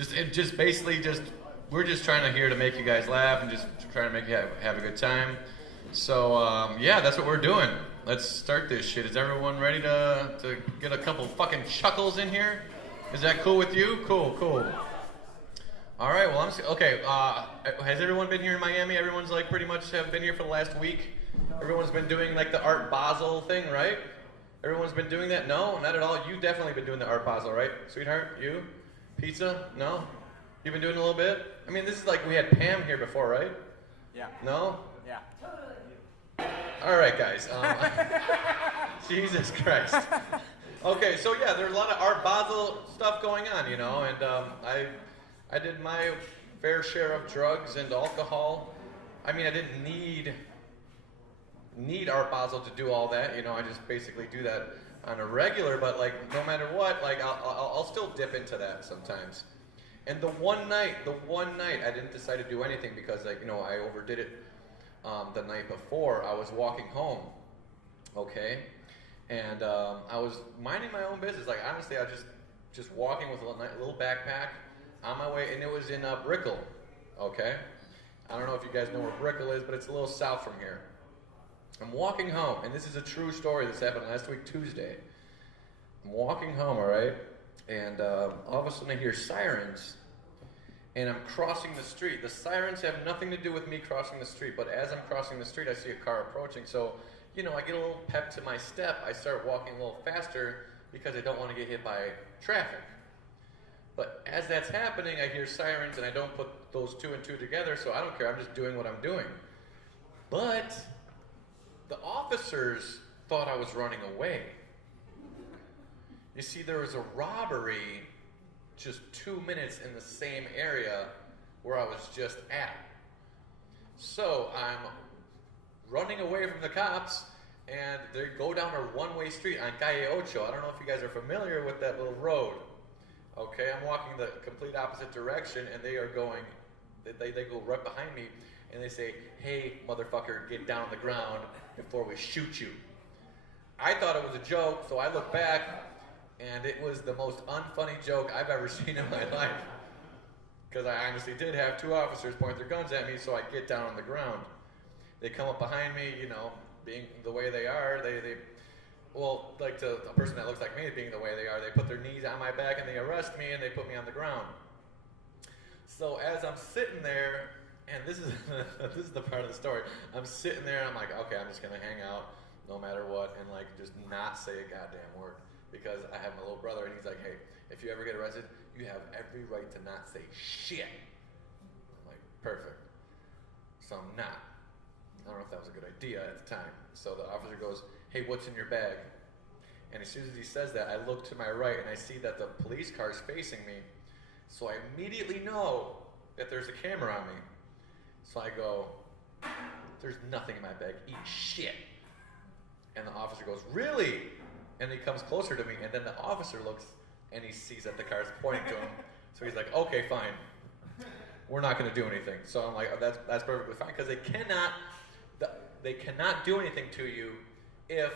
Just basically we're just trying to here to make you guys laugh and just trying to make you have a good time. So yeah, that's what we're doing. Let's start this shit. Is everyone ready to get a couple fucking chuckles in here? Is that cool with you? Cool. All right. Well, okay. Has everyone been here in Miami? Everyone's like pretty much have been here for the last week. Everyone's been doing like the Art Basel thing, right? Everyone's been doing that? No, not at all. You definitely been doing the Art Basel, right, sweetheart? You? Pizza? No? You've been doing it a little bit? I mean, this is like we had PAMM here before, right? Yeah. No? Yeah. All right, guys. Jesus Christ. Okay, so yeah, there's a lot of Art Basel stuff going on, you know, and I did my fair share of drugs and alcohol. I mean, I didn't need Art Basel to do all that, you know. I just basically do that on a regular, but like no matter what, like I'll still dip into that sometimes. And the one night I didn't decide to do anything because, like, you know, I overdid it the night before. I was walking home, okay, and I was minding my own business. Like, honestly, I was just walking with a little backpack on my way, and it was in Brickell, okay. I don't know if you guys know where Brickell is, but it's a little south from here. I'm walking home, and this is a true story. This happened last week, Tuesday. I'm walking home, all right, and all of a sudden I hear sirens, and I'm crossing the street. The sirens have nothing to do with me crossing the street, but as I'm crossing the street, I see a car approaching. So, you know, I get a little pep to my step. I start walking a little faster because I don't want to get hit by traffic. But as that's happening, I hear sirens, and I don't put those two and two together, so I don't care. I'm just doing what I'm doing. But the officers thought I was running away. You see, there was a robbery just 2 minutes in the same area where I was just at. So I'm running away from the cops, and they go down a one-way street on Calle Ocho. I don't know if you guys are familiar with that little road. Okay, I'm walking the complete opposite direction, and they are going, they go right behind me, and they say, "Hey, motherfucker, get down on the ground before we shoot you." I thought it was a joke, so I look back, and it was the most unfunny joke I've ever seen in my life. Because I honestly did have two officers point their guns at me, so I get down on the ground. They come up behind me, you know, being the way they are, well, like to a person that looks like me being the way they are, they put their knees on my back and they arrest me and they put me on the ground. So as I'm sitting there, and this is this is the part of the story, I'm sitting there and I'm like, okay, I'm just gonna hang out no matter what and like just not say a goddamn word. Because I have my little brother and he's like, hey, if you ever get arrested, you have every right to not say shit. I'm like, perfect. So I'm not. I don't know if that was a good idea at the time. So the officer goes, hey, what's in your bag? And as soon as he says that, I look to my right and I see that the police car is facing me. So I immediately know that there's a camera on me. So I go, there's nothing in my bag, eat shit. And the officer goes, really? And he comes closer to me, and then the officer looks and he sees that the car's pointing to him. So he's like, okay, fine. We're not gonna do anything. So I'm like, oh, that's perfectly fine, because they cannot do anything to you if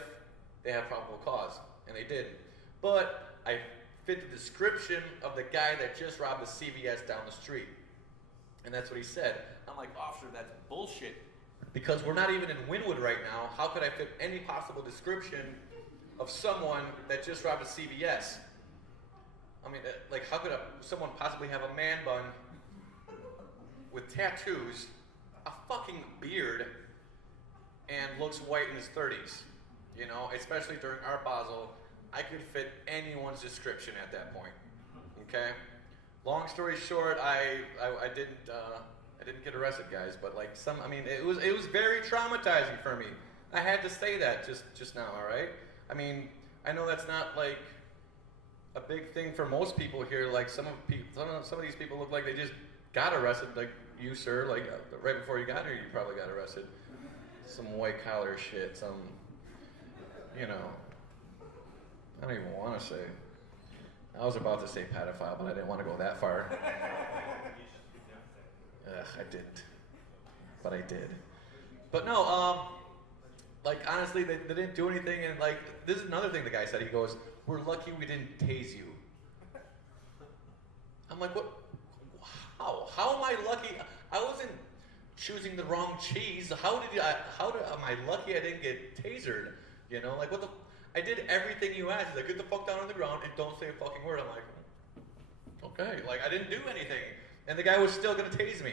they have probable cause, and they didn't. But I fit the description of the guy that just robbed the CVS down the street. And that's what he said. I'm like, officer, that's bullshit. Because we're not even in Wynwood right now. How could I fit any possible description of someone that just robbed a CVS? I mean, like, how could someone possibly have a man bun with tattoos, a fucking beard, and looks white in his 30s? You know, especially during Art Basel, I could fit anyone's description at that point. Okay. Long story short, I didn't get arrested, guys. But like it was very traumatizing for me. I had to say that just now. All right. I mean, I know that's not like a big thing for most people here. Like some of these people look like they just got arrested. Like you, sir. Like right before you got here, you probably got arrested. Some white collar shit. Some, you know, I don't even want to say. I was about to say pedophile, but I didn't want to go that far. I didn't. But I did. But no, like, honestly, they didn't do anything, and, like, this is another thing the guy said. He goes, we're lucky we didn't tase you. I'm like, what? How am I lucky? I wasn't choosing the wrong cheese. How am I lucky I didn't get tasered? You know, like what the, I did everything you asked. He's like, get the fuck down on the ground and don't say a fucking word. I'm like, okay, like I didn't do anything. And the guy was still gonna tase me.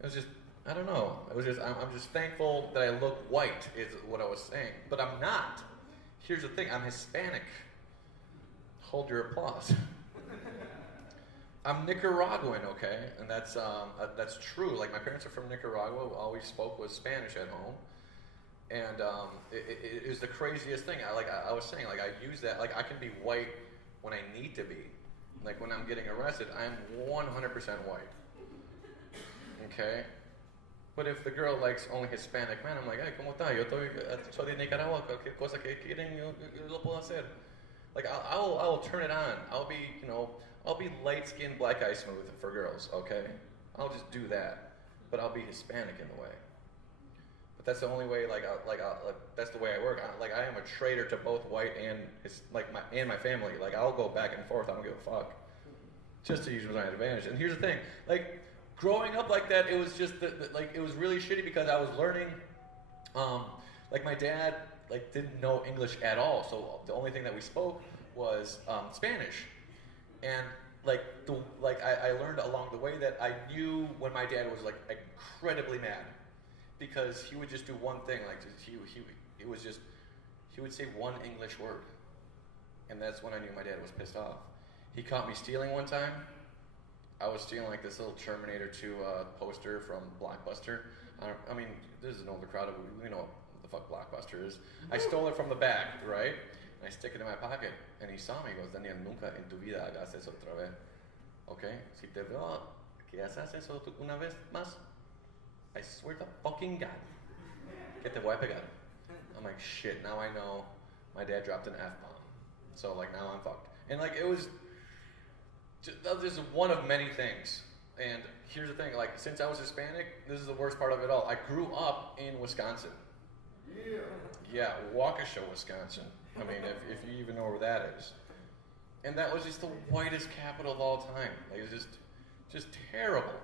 It was just, I don't know. It was just, I'm just thankful that I look white is what I was saying. But I'm not. Here's the thing, I'm Hispanic. Hold your applause. I'm Nicaraguan, okay? And that's true. Like, my parents are from Nicaragua. All we spoke was Spanish at home. And it is the craziest thing. I was saying, like, I use that. Like, I can be white when I need to be. Like, when I'm getting arrested, I'm 100% white. Okay? But if the girl likes only Hispanic men, I'm like, hey, ¿cómo está? Yo soy de Nicaragua. Cualquier cosa que quieren, yo lo puedo hacer. Like, I'll turn it on. I'll be light-skinned, black-eye smooth for girls, okay? I'll just do that. But I'll be Hispanic in the way. But that's the only way, that's the way I work. I am a traitor to both white and my family. Like, I'll go back and forth. I don't give a fuck. Just to use my advantage. And here's the thing. Like, growing up like that, it was just, it was really shitty because I was learning, like, my dad, like, didn't know English at all. So the only thing that we spoke was Spanish. And I learned along the way that I knew when my dad was like incredibly mad, because he would just do one thing, like he would say one English word, and that's when I knew my dad was pissed off. He caught me stealing one time. I was stealing like this little Terminator 2 poster from Blockbuster. I mean, this is an older crowd. We know what the fuck Blockbuster is. I stole it from the back, right? And I stick it in my pocket, and he saw me. He goes, Daniel, nunca en tu vida hagas eso otra vez. Okay? Si te veo que haces eso una vez más, I swear to fucking God, que te voy a pegar. I'm like, shit, now I know my dad dropped an F-bomb. So, like, now I'm fucked. And, like, it was just one of many things. And here's the thing, like, since I was Hispanic, this is the worst part of it all. I grew up in Wisconsin. Yeah, Waukesha, Wisconsin. I mean, if you even know where that is. And that was just the whitest capital of all time. Like, it was just terrible.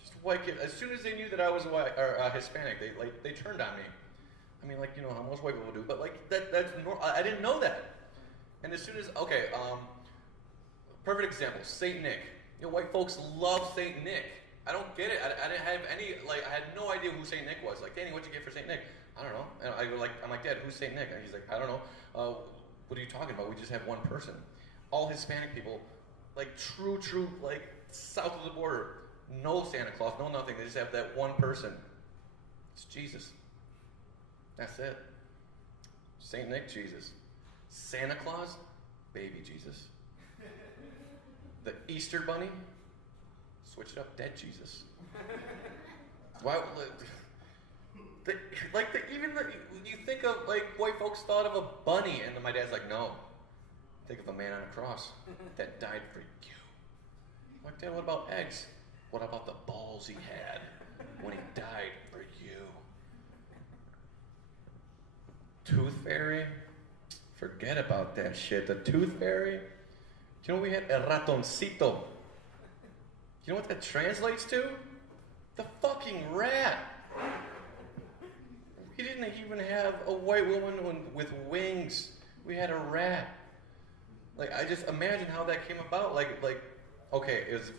Just white kids. As soon as they knew that I was white or Hispanic, they turned on me. I mean, like, you know how most white people do, but like that's normal. I didn't know that. And as soon as perfect example, Saint Nick. You know, white folks love Saint Nick. I don't get it. I didn't have any, like, I had no idea who Saint Nick was. Like, Danny, what'd you get for Saint Nick? I don't know. And I'm like, Dad, who's Saint Nick? And he's like, I don't know. What are you talking about? We just have one person. All Hispanic people, like true, like south of the border, no Santa Claus, no nothing. They just have that one person. It's Jesus. That's it. Saint Nick, Jesus. Santa Claus, baby Jesus. The Easter Bunny, switch it up, dead Jesus. Why? You think of, like, white folks thought of a bunny, and then my dad's like, no. Think of a man on a cross that died for you. I'm like, Dad, what about eggs? What about the balls he had when he died for you? Tooth fairy? Forget about that shit. The tooth fairy? You know, we had el ratoncito. You know what that translates to? The fucking rat. We didn't even have a white woman with wings. We had a rat. Like, I just imagine how that came about. Like, okay, it was,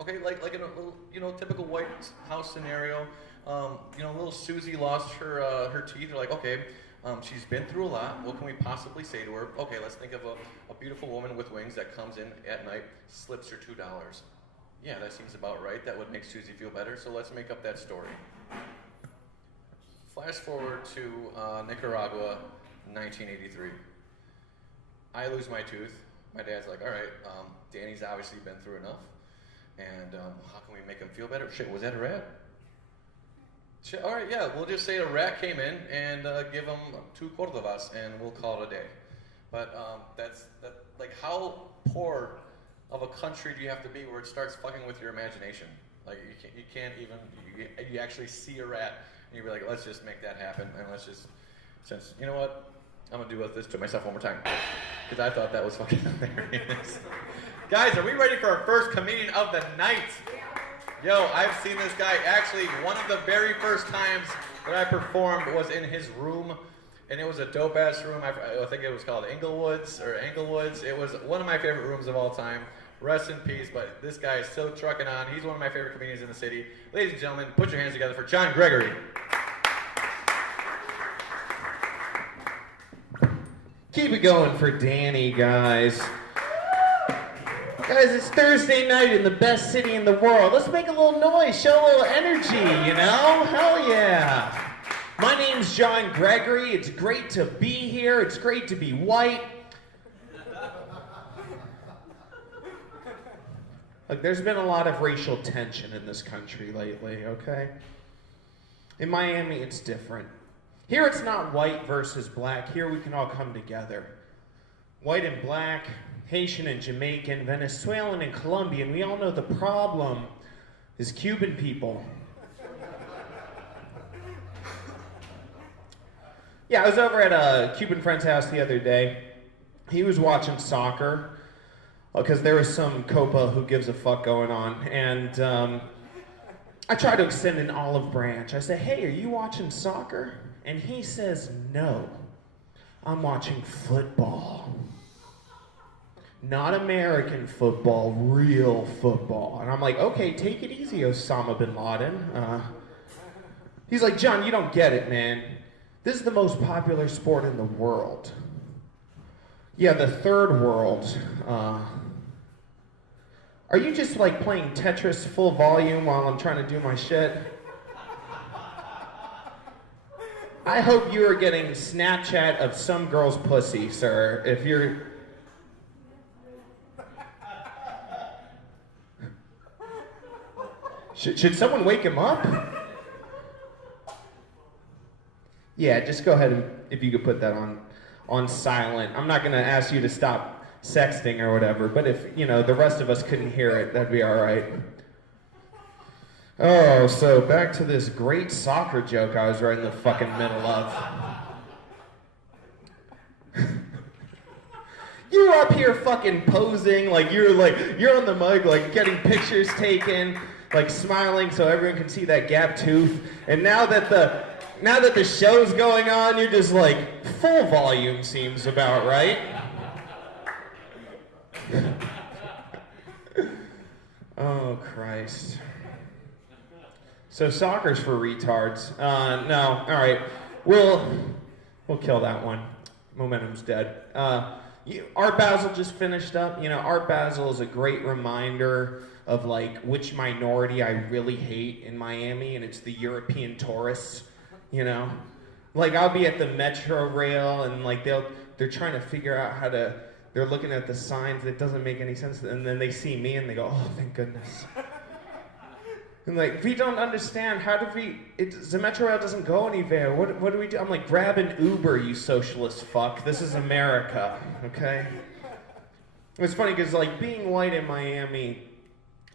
okay, like in a little, you know, typical white house scenario. You know, little Susie lost her teeth. They're like, okay, she's been through a lot. What can we possibly say to her? Okay, let's think of a beautiful woman with wings that comes in at night, slips her $2. Yeah, that seems about right. That would make Susie feel better. So let's make up that story. Flash forward to Nicaragua, 1983. I lose my tooth. My dad's like, all right, Danny's obviously been through enough, and how can we make him feel better? Shit, was that a rat? Shit, all right, yeah, we'll just say a rat came in and give him 2 Cordovas, and we'll call it a day. But like, how poor of a country do you have to be where it starts fucking with your imagination? Like, you can't even, you actually see a rat, and you're like, let's just make that happen, and let's just, since, you know what? I'm gonna do this to myself one more time, because I thought that was fucking hilarious. Guys, are we ready for our first comedian of the night? Yo, I've seen this guy. Actually, one of the very first times that I performed was in his room, and it was a dope-ass room. I think it was called Englewoods. It was one of my favorite rooms of all time. Rest in peace, but this guy is still trucking on. He's one of my favorite comedians in the city. Ladies and gentlemen, put your hands together for John Gregory. Keep it going for Danny, guys. Guys, it's Thursday night in the best city in the world. Let's make a little noise, show a little energy, you know? Hell yeah. My name's John Gregory. It's great to be here. It's great to be white. Look, there's been a lot of racial tension in this country lately, okay? In Miami, it's different. Here, it's not white versus black. Here, we can all come together. White and black, Haitian and Jamaican, Venezuelan and Colombian. We all know the problem is Cuban people. Yeah, I was over at a Cuban friend's house the other day. He was watching soccer because there was some Copa who gives a fuck going on. And I tried to extend an olive branch. I said, hey, are you watching soccer? And he says, no, I'm watching football. Not American football, real football. And I'm like, okay, take it easy, Osama bin Laden. He's like, John, you don't get it, man. This is the most popular sport in the world. Yeah, the third world. Are you just like playing Tetris full volume while I'm trying to do my shit? I hope you are getting Snapchat of some girl's pussy, sir. If you're... Should someone wake him up? Yeah, just go ahead and, if you could put that on silent. I'm not gonna ask you to stop sexting or whatever, but if, you know, the rest of us couldn't hear it, that'd be all right. Oh, so back to this great soccer joke I was right in the fucking middle of. You were up here fucking posing, like you're on the mic, like getting pictures taken, like smiling so everyone can see that gap tooth. And now that the show's going on, you're just like, full volume seems about right. Oh, Christ. So soccer's for retards. No, all right. We'll kill that one. Momentum's dead. Art Basel just finished up. You know, Art Basel is a great reminder of like which minority I really hate in Miami, and it's the European tourists. You know, like I'll be at the Metro Rail and like they're trying to figure out how to. They're looking at the signs that doesn't make any sense, and then they see me and they go, "Oh, thank goodness." And like, we don't understand, the Metro Rail doesn't go anywhere, what do we do? I'm like, grab an Uber, you socialist fuck, this is America, okay? It's funny, because like, being white in Miami,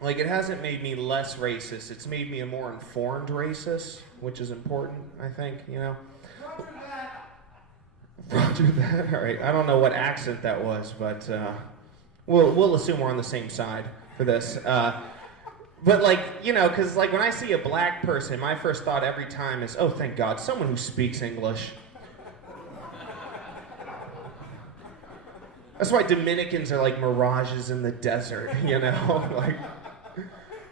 like, it hasn't made me less racist, it's made me a more informed racist, which is important, I think, you know? Roger that, all right, I don't know what accent that was, but we'll assume we're on the same side for this. But like, you know, because like when I see a black person, my first thought every time is, oh, thank God, someone who speaks English. That's why Dominicans are like mirages in the desert, you know?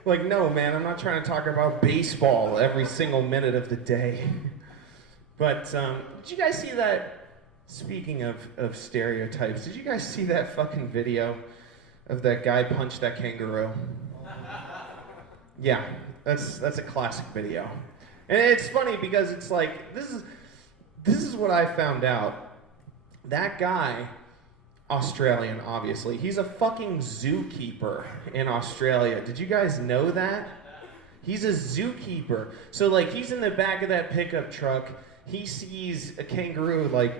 like, no, man, I'm not trying to talk about baseball every single minute of the day. But did you guys see that, speaking of stereotypes, did you guys see that fucking video of that guy punched that kangaroo? Yeah, that's a classic video. And it's funny because it's like, this is what I found out. That guy, Australian obviously, he's a fucking zookeeper in Australia. Did you guys know that? He's a zookeeper. So like he's in the back of that pickup truck, he sees a kangaroo like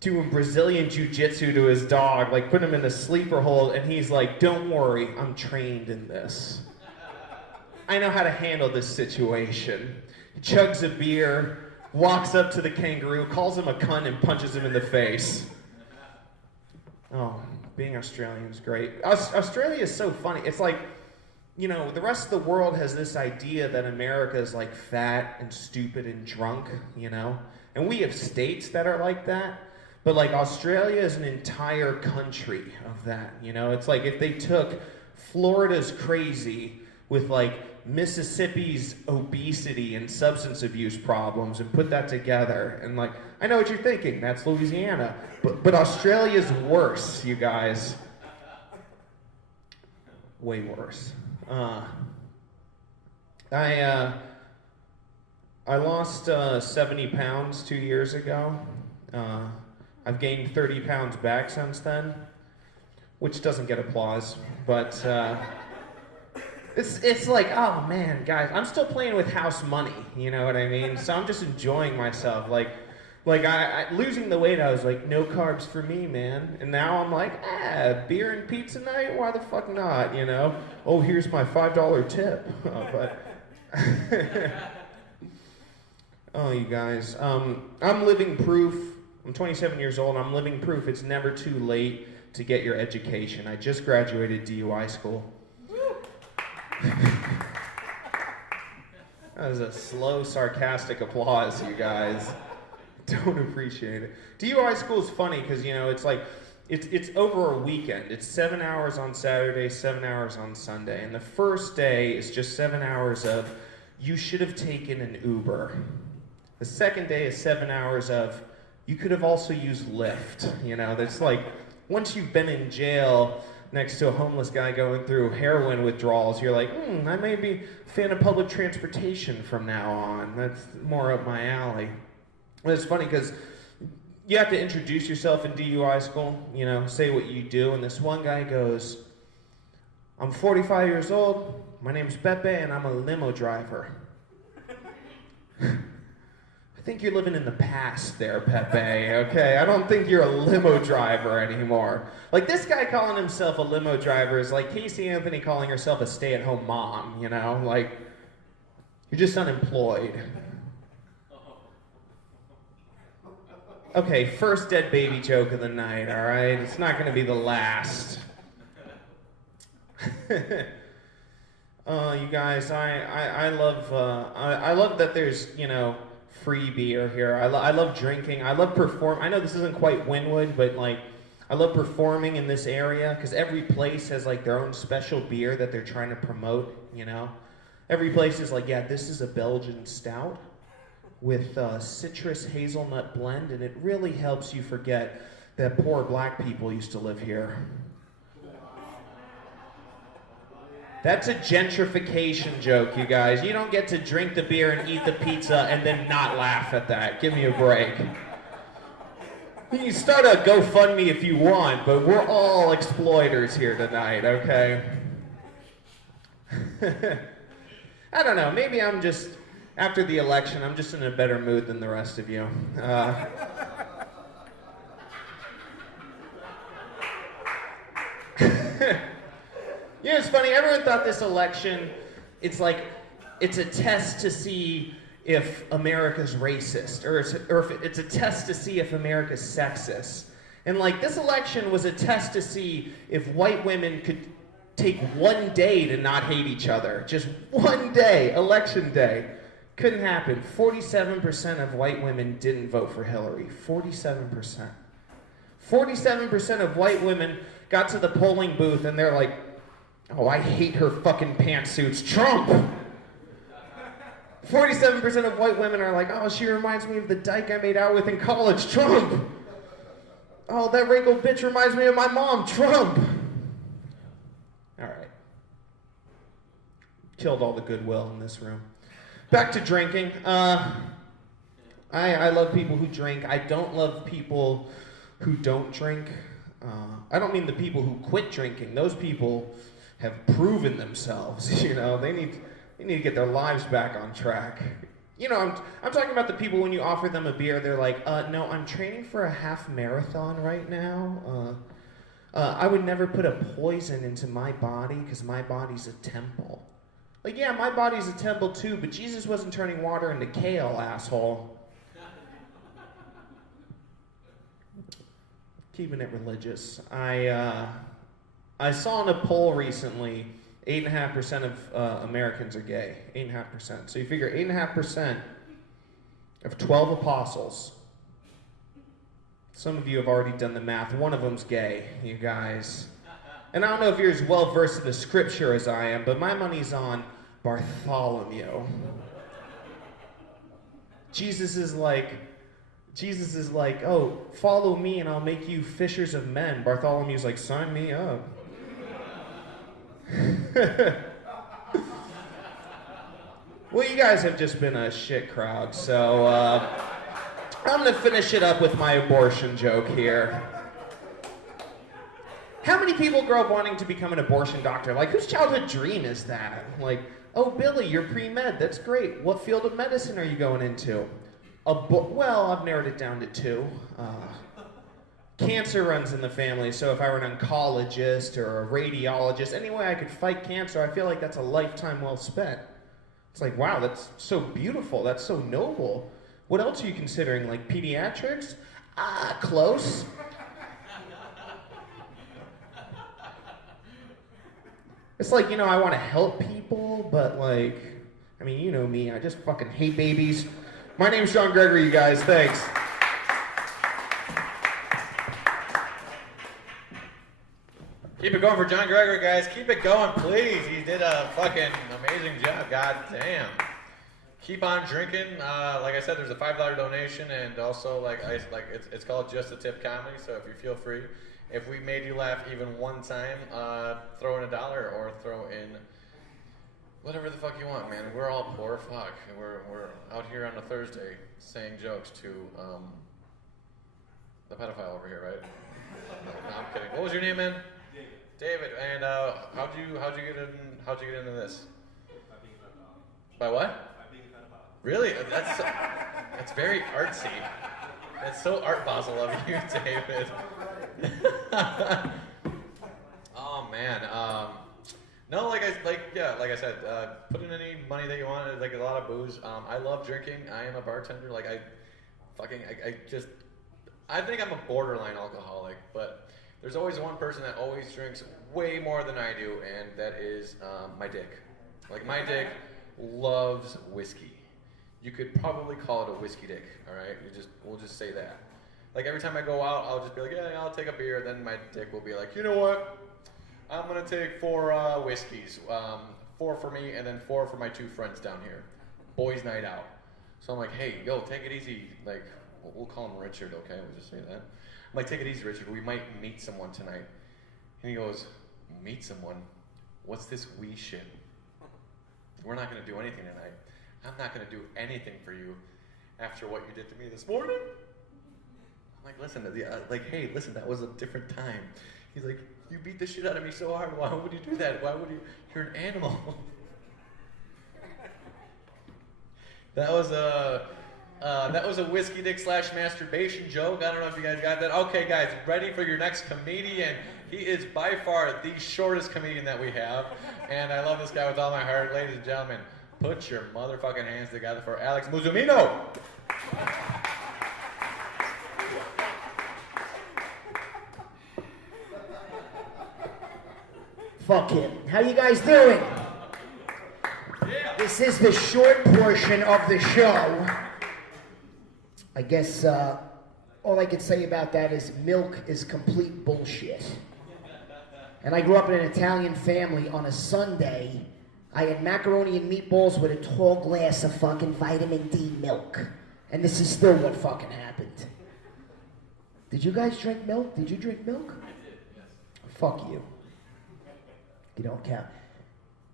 doing Brazilian jiu-jitsu to his dog, like put him in a sleeper hold, and he's like, don't worry, I'm trained in this. I know how to handle this situation. He chugs a beer, walks up to the kangaroo, calls him a cunt, and punches him in the face. Oh, being Australian is great. Australia is so funny. It's like, you know, the rest of the world has this idea that America is like fat and stupid and drunk, you know? And we have states that are like that. But like Australia is an entire country of that, you know? It's like if they took Florida's crazy with like Mississippi's obesity and substance abuse problems and put that together, and like, I know what you're thinking, that's Louisiana. But Australia's worse, you guys. Way worse. I lost 70 pounds 2 years ago. I've gained 30 pounds back since then, which doesn't get applause, but it's like, oh man, guys, I'm still playing with house money, you know what I mean? So I'm just enjoying myself. Like I losing the weight, I was like, no carbs for me, man. And now I'm like, beer and pizza night? Why the fuck not, you know? Oh, here's my $5 tip. Oh, you guys, I'm living proof. I'm 27 years old, and I'm living proof it's never too late to get your education. I just graduated DUI school. That was a slow, sarcastic applause, you guys. Don't appreciate it. DUI school is funny because, you know, it's like, it's over a weekend. It's 7 hours on Saturday, 7 hours on Sunday. And the first day is just 7 hours of, you should have taken an Uber. The second day is 7 hours of, you could have also used Lyft. You know, that's like, once you've been in jail next to a homeless guy going through heroin withdrawals, you're like, I may be a fan of public transportation from now on. That's more up my alley. And it's funny because you have to introduce yourself in DUI school, you know, say what you do. And this one guy goes, I'm 45 years old, my name's Pepe, and I'm a limo driver. I think you're living in the past there, Pepe, okay? I don't think you're a limo driver anymore. Like, this guy calling himself a limo driver is like Casey Anthony calling herself a stay-at-home mom, you know? Like, you're just unemployed. Okay, first dead baby joke of the night, all right? It's not going to be the last. You guys, I love that there's, you know, free beer here. I love drinking. I love I know this isn't quite Wynwood, but like, I love performing in this area because every place has like their own special beer that they're trying to promote, you know? Every place is like, yeah, this is a Belgian stout with citrus hazelnut blend, and it really helps you forget that poor black people used to live here. That's a gentrification joke, you guys. You don't get to drink the beer and eat the pizza and then not laugh at that. Give me a break. You can start a GoFundMe if you want, but we're all exploiters here tonight, okay? I don't know, maybe I'm just, after the election, I'm just in a better mood than the rest of you. You know, it's funny, everyone thought this election, it's like, it's a test to see if America's racist, or if it's a test to see if America's sexist. And like, this election was a test to see if white women could take one day to not hate each other. Just one day, election day. Couldn't happen. 47% of white women didn't vote for Hillary. 47%. 47% of white women got to the polling booth and they're like, oh, I hate her fucking pantsuits. Trump! 47% of white women are like, oh, she reminds me of the dyke I made out with in college. Trump! Oh, that wrinkled bitch reminds me of my mom. Trump! All right. Killed all the goodwill in this room. Back to drinking. I love people who drink. I don't love people who don't drink. I don't mean the people who quit drinking. Those people have proven themselves. You know, they need to get their lives back on track. You know, I'm talking about the people when you offer them a beer, they're like, no, I'm training for a half marathon right now. I would never put a poison into my body because my body's a temple. Like, yeah, my body's a temple too, but Jesus wasn't turning water into kale, asshole. keeping it religious. I saw in a poll recently, 8.5% of Americans are gay. 8.5%. So you figure 8.5% of 12 apostles. Some of you have already done the math. One of them's gay, you guys. And I don't know if you're as well versed in the scripture as I am, but my money's on Bartholomew. Jesus is like, oh, follow me and I'll make you fishers of men. Bartholomew's like, sign me up. Well, you guys have just been a shit crowd, so I'm gonna finish it up with my abortion joke here. How many people grow up wanting to become an abortion doctor? Like, whose childhood dream is that? Like, oh, Billy, you're pre-med, that's great. What field of medicine are you going into? Well, I've narrowed it down to 2. Cancer runs in the family, so if I were an oncologist or a radiologist, any way I could fight cancer, I feel like that's a lifetime well spent. It's like, wow, that's so beautiful, that's so noble. What else are you considering, like pediatrics? Close. It's like, you know, I want to help people, but like, I mean, you know me, I just fucking hate babies. My name's John Gregory, you guys, thanks. Keep it going for John Gregory, guys. Keep it going, please. He did a fucking amazing job. God damn. Keep on drinking. Like I said, there's a $5 donation, and also it's called Just a Tip Comedy. So if you feel free, if we made you laugh even one time, throw in $1 or throw in whatever the fuck you want, man. We're all poor. Fuck. We're out here on a Thursday saying jokes to the pedophile over here, right? No, I'm kidding. What was your name, man? David, and how'd you get into this? By being a pedophile. By what? By being a pedophile. Really? That's very artsy. That's so Art Basel of you, David. Oh man. No, like I said, put in any money that you want. Like a lot of booze. I love drinking. I am a bartender. Like I think I'm a borderline alcoholic, but there's always one person that always drinks way more than I do, and that is my dick. Like, my dick loves whiskey. You could probably call it a whiskey dick, all right? We'll just say that. Like, every time I go out, I'll just be like, yeah, I'll take a beer. Then my dick will be like, you know what? I'm going to take 4 whiskeys. 4 for me, and then 4 for my 2 friends down here. Boys' night out. So I'm like, hey, yo, take it easy. Like, we'll call him Richard, okay? We'll just say that. I'm like, take it easy, Richard. We might meet someone tonight. And he goes, meet someone? What's this we shit? We're not going to do anything tonight. I'm not going to do anything for you after what you did to me this morning. I'm like, listen, hey, listen, that was a different time. He's like, you beat the shit out of me so hard. Why would you do that? Why would you? You're an animal. That was a whiskey dick / masturbation joke. I don't know if you guys got that. Okay, guys, ready for your next comedian. He is by far the shortest comedian that we have. And I love this guy with all my heart. Ladies and gentlemen, put your motherfucking hands together for Alex Muzzumino. Fuck him. How you guys doing? This is the short portion of the show. I guess all I can say about that is milk is complete bullshit. And I grew up in an Italian family. On a Sunday, I had macaroni and meatballs with a tall glass of fucking vitamin D milk. And this is still what fucking happened. Did you guys drink milk? Did you drink milk? I did, yes. Fuck you. You don't count.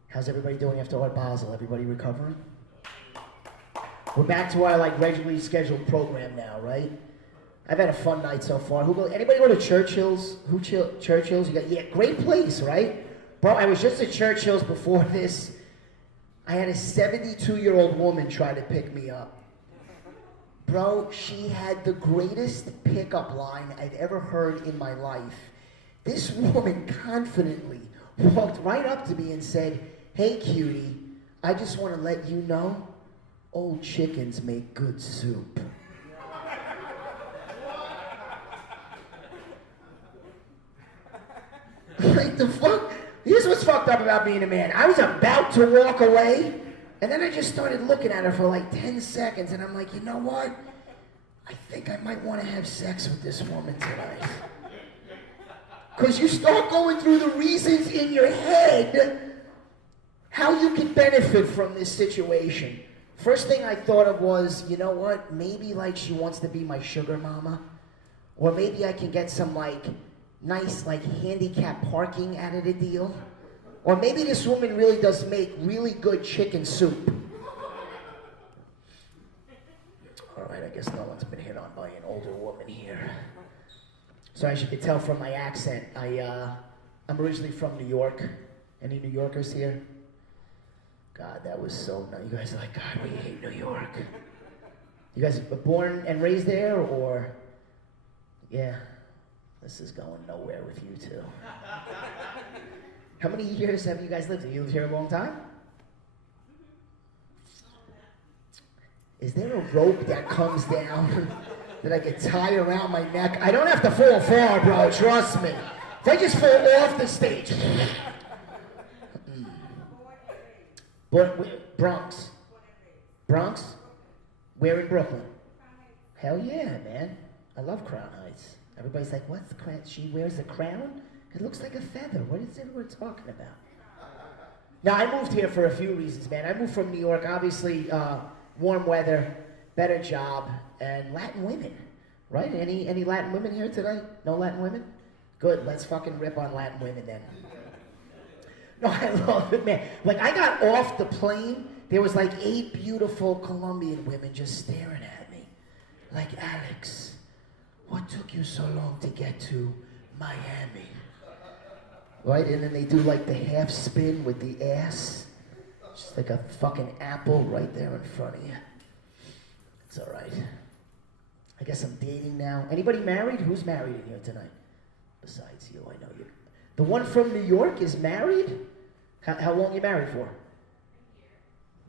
How's everybody doing after Art Basel? Everybody recovering? We're back to our regularly scheduled program now, right? I've had a fun night so far. Anybody go to Churchill's? Churchill's? Yeah, great place, right? Bro, I was just at Churchill's before this. I had a 72-year-old woman try to pick me up. Bro, she had the greatest pickup line I've ever heard in my life. This woman confidently walked right up to me and said, "Hey, cutie, I just want to let you know, old chickens make good soup." Like the fuck? Here's what's fucked up about being a man. I was about to walk away, and then I just started looking at her for like 10 seconds, and I'm like, you know what? I think I might want to have sex with this woman tonight. Because you start going through the reasons in your head how you can benefit from this situation. First thing I thought of was, you know what? Maybe like she wants to be my sugar mama. Or maybe I can get some like nice like handicap parking out of the deal. Or maybe this woman really does make really good chicken soup. All right, I guess no one's been hit on by an older woman here. So as you can tell from my accent, I'm originally from New York. Any New Yorkers here? God, that was so nice. You guys are like, God, we hate New York. You guys were born and raised there, or? Yeah, this is going nowhere with you two. How many years have you guys lived here? You lived here a long time? Is there a rope that comes down that I could tie around my neck? I don't have to fall far, bro, trust me. If I just fall off the stage. But Bronx. Bronx? Where in Brooklyn? Hell yeah, man. I love Crown Heights. Everybody's like, what's the crown? She wears a crown? It looks like a feather. What is it we're talking about? Now, I moved here for a few reasons, man. I moved from New York, obviously, warm weather, better job, and Latin women, right? Any Latin women here tonight? No Latin women? Good, let's fucking rip on Latin women then. No, I love it, man. Like, I got off the plane, there was like 8 beautiful Colombian women just staring at me. Like, Alex, what took you so long to get to Miami? Right, and then they do like the half spin with the ass. Just like a fucking apple right there in front of you. It's all right. I guess I'm dating now. Anybody married? Who's married in here tonight? Besides you, I know you. The one from New York is married? How long are you married for?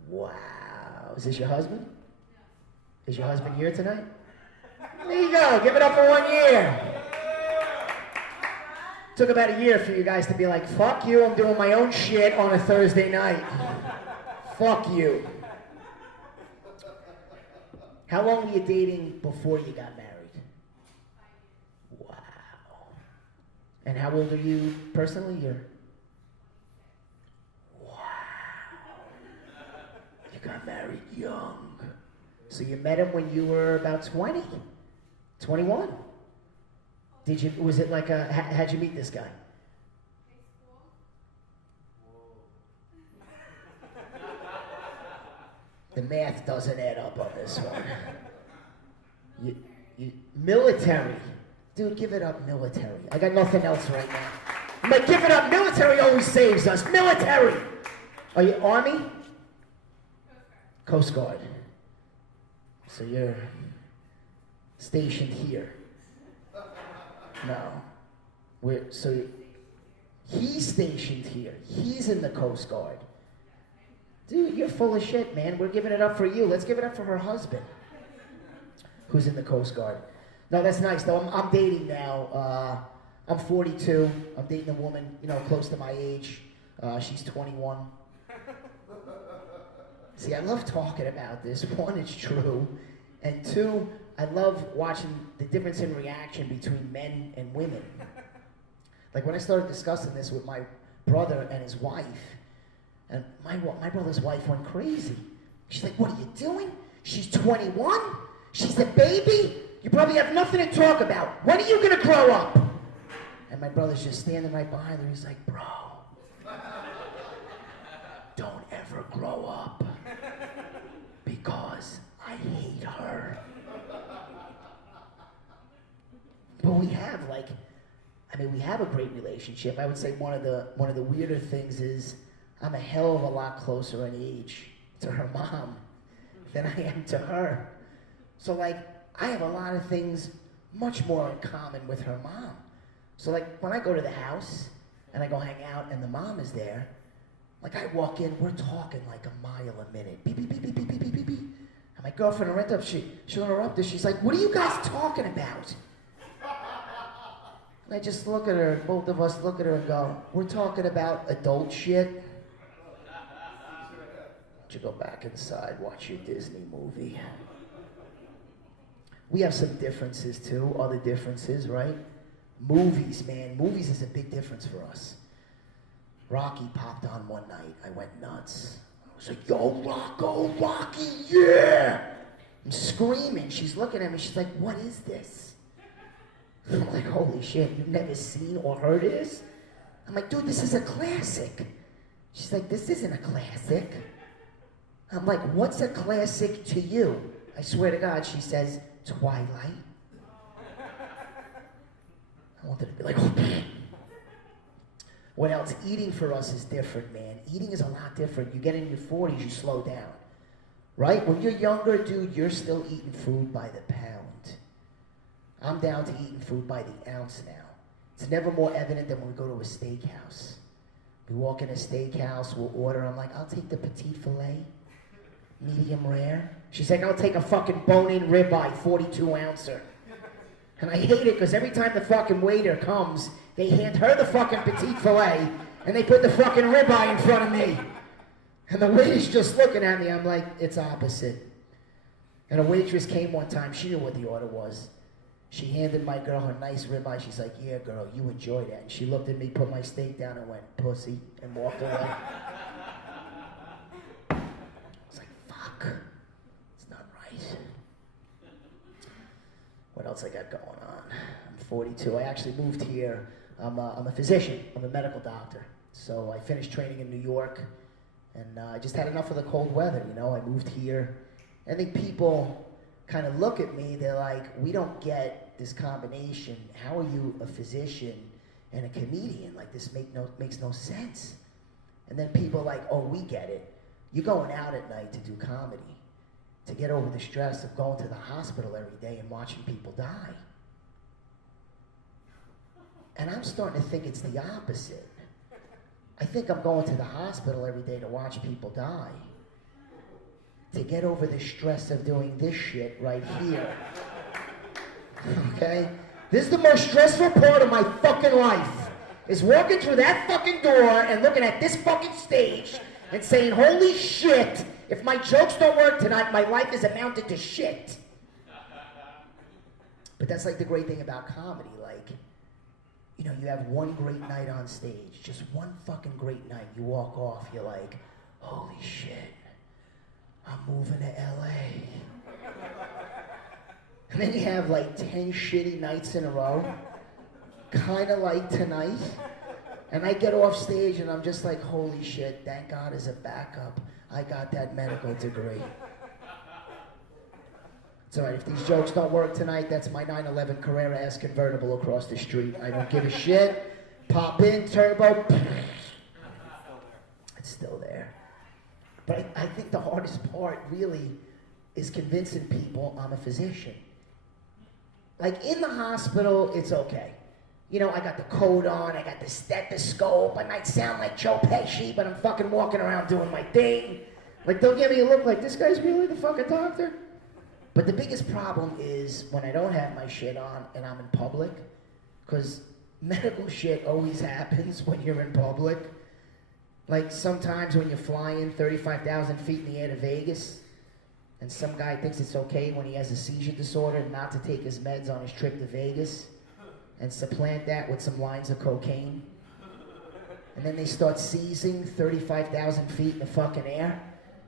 Wow. Is this your husband? Is your husband here tonight? There you go. Give it up for 1 year. Took about a year for you guys to be like, fuck you, I'm doing my own shit on a Thursday night. Fuck you. How long were you dating before you got married? Wow. And how old are you personally? You're... Wow. You got married young. So you met him when you were about 20? 21? Did you, was it like a, how'd you meet this guy? The math doesn't add up on this one. Military. Dude, give it up, military. I got nothing else right now. I'm like, give it up, military always saves us. Military! Are you Army? Coast Guard. So you're stationed here. No. So he's stationed here. He's in the Coast Guard. Dude, you're full of shit, man. We're giving it up for you. Let's give it up for her husband, who's in the Coast Guard. No, that's nice, though. I'm dating now. I'm 42. I'm dating a woman, you know, close to my age. She's 21. See, I love talking about this. One, it's true. And two, I love watching the difference in reaction between men and women. Like when I started discussing this with my brother and his wife, and my brother's wife went crazy. She's like, what are you doing? She's 21? She's a baby? You probably have nothing to talk about. When are you gonna grow up? And my brother's just standing right behind her. He's like, bro, don't ever grow up because I hate her. But we have we have a great relationship. I would say one of the weirder things is I'm a hell of a lot closer in age to her mom than I am to her. So like, I have a lot of things much more in common with her mom. So like, when I go to the house and I go hang out and the mom is there, like I walk in, we're talking like a mile a minute. Beep, beep, beep, beep, beep, beep, beep, beep, beep. And my girlfriend will interrupt, she'll interrupt us. She's like, what are you guys talking about? I just look at her, both of us look at her and go, we're talking about adult shit? You go back inside, watch your Disney movie. We have some differences too, other differences, right? Movies, man, movies is a big difference for us. Rocky popped on one night, I went nuts. I was like, yo, Rocco, Rocky, yeah! I'm screaming, she's looking at me, she's like, what is this? I'm like, holy shit, you've never seen or heard of this? I'm like, dude, this is a classic. She's like, this isn't a classic. I'm like, what's a classic to you? I swear to God, she says, Twilight. I wanted to be like, okay. What else? Eating for us is different, man. Eating is a lot different. You get in your 40s, you slow down. Right? When you're younger, dude, you're still eating food by the pound. I'm down to eating food by the ounce now. It's never more evident than when we go to a steakhouse. We walk in a steakhouse, we'll order, I'm like, I'll take the petite filet. Medium rare. She's like, I'll take a fucking bone-in ribeye, 42 ouncer. And I hate it because every time the fucking waiter comes, they hand her the fucking petite filet and they put the fucking ribeye in front of me. And the waiter's just looking at me. I'm like, it's opposite. And a waitress came one time. She knew what the order was. She handed my girl her nice ribeye. She's like, yeah, girl, you enjoy that. And she looked at me, put my steak down and went, pussy, and walked away. It's not right. What else I got going on? I'm 42. I actually moved here. I'm a physician. I'm a medical doctor. So I finished training in New York, and I just had enough of the cold weather, you know? I moved here. I think people kind of look at me, they're like, we don't get this combination. How are you a physician and a comedian? Like, this makes no sense. And then people are like, oh, we get it. You're going out at night to do comedy, to get over the stress of going to the hospital every day and watching people die. And I'm starting to think it's the opposite. I think I'm going to the hospital every day to watch people die, to get over the stress of doing this shit right here. Okay? This is the most stressful part of my fucking life, is walking through that fucking door and looking at this fucking stage and saying, holy shit, if my jokes don't work tonight, my life is amounted to shit. But that's like the great thing about comedy. Like, you know, you have one great night on stage, just one fucking great night. You walk off, you're like, holy shit, I'm moving to LA. And then you have like 10 shitty nights in a row, kind of like tonight. And I get off stage and I'm just like, holy shit, thank God as a backup, I got that medical degree. It's all right, if these jokes don't work tonight, that's my 911 Carrera-S convertible across the street. I don't give a shit. Pop in, turbo. It's still there. But I think the hardest part really is convincing people I'm a physician. Like in the hospital, it's okay. You know, I got the coat on, I got the stethoscope, I might sound like Joe Pesci, but I'm fucking walking around doing my thing. Like, they'll give me a look like, this guy's really the fucking doctor? But the biggest problem is when I don't have my shit on and I'm in public, because medical shit always happens when you're in public. Like, sometimes when you're flying 35,000 feet in the air to Vegas, and some guy thinks it's okay when he has a seizure disorder not to take his meds on his trip to Vegas, and supplant that with some lines of cocaine. And then they start seizing 35,000 feet in the fucking air.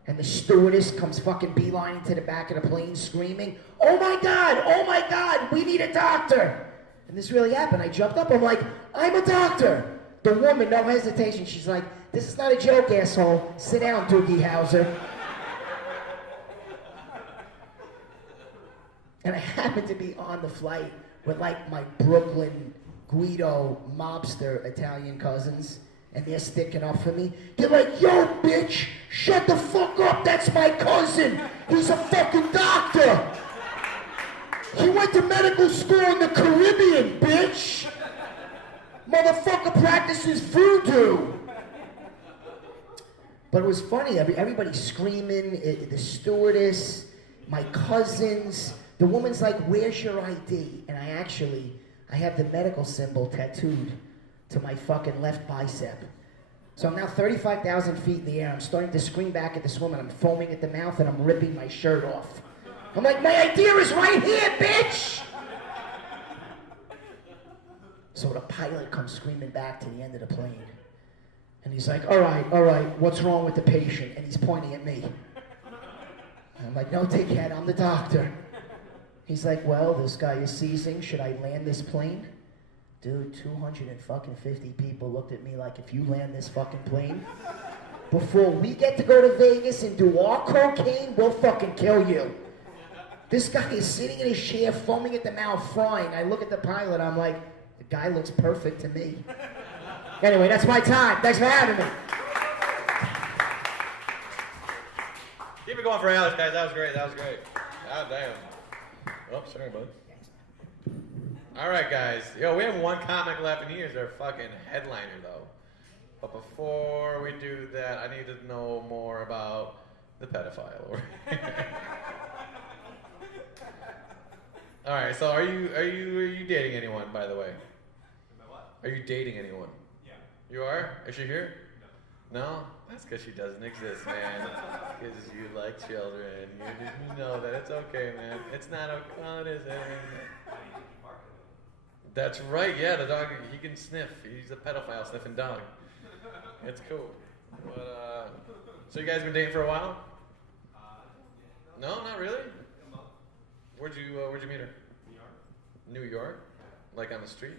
And the stewardess comes fucking beelining to the back of the plane screaming, oh my God, we need a doctor. And this really happened. I jumped up, I'm like, I'm a doctor. The woman, no hesitation, she's like, this is not a joke, asshole. Sit down, Doogie Howser. And I happened to be on the flight with like my Brooklyn Guido mobster Italian cousins, and they're sticking up for me. They're like, yo, bitch, shut the fuck up, that's my cousin. He's a fucking doctor. He went to medical school in the Caribbean, bitch. Motherfucker practices voodoo. But it was funny, everybody screaming, the stewardess, my cousins. The woman's like, where's your ID? And I actually I have the medical symbol tattooed to my fucking left bicep. So I'm now 35,000 feet in the air. I'm starting to scream back at this woman. I'm foaming at the mouth and I'm ripping my shirt off. I'm like, my idea is right here, bitch! So the pilot comes screaming back to the end of the plane. And he's like, all right, what's wrong with the patient? And he's pointing at me. And I'm like, no, dickhead, I'm the doctor. He's like, well, this guy is seizing. Should I land this plane? Dude, 250 people looked at me like, if you land this fucking plane, before we get to go to Vegas and do our cocaine, we'll fucking kill you. This guy is sitting in his chair, foaming at the mouth, frying. I look at the pilot, I'm like, the guy looks perfect to me. Anyway, that's my time. Thanks for having me. Keep it going for Alex, guys. That was great. God damn. Oh, sorry, bud. All right, guys. Yo, we have one comic left, and he is our fucking headliner, though. But before we do that, I need to know more about the pedophile. All right. So, are you dating anyone, by the way? Are you dating anyone? Yeah. You are? Is she here? No? That's because she doesn't exist, man. Because you like children. You know that. It's okay, man. It's not okay. Well, it is. That's right, yeah. The dog, he can sniff. He's a pedophile sniffing dog. It's cool. But, so you guys been dating for a while? No, not really? Where'd you meet her? New York? Like on the street?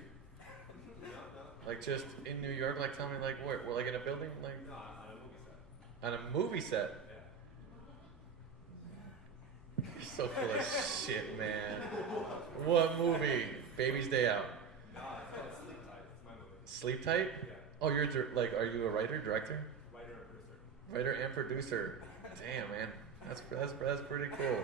Like just in New York? Like tell me like where? Like in a building? Like No, on a movie set. on a movie set? Yeah. You're so full of shit, man. What movie? Baby's Day Out. No, it's called Sleep Tight. It's my movie. Sleep Tight? Yeah. Oh, you're like, are you a writer, director? Writer and producer. Writer and producer. Damn, man. That's pretty cool.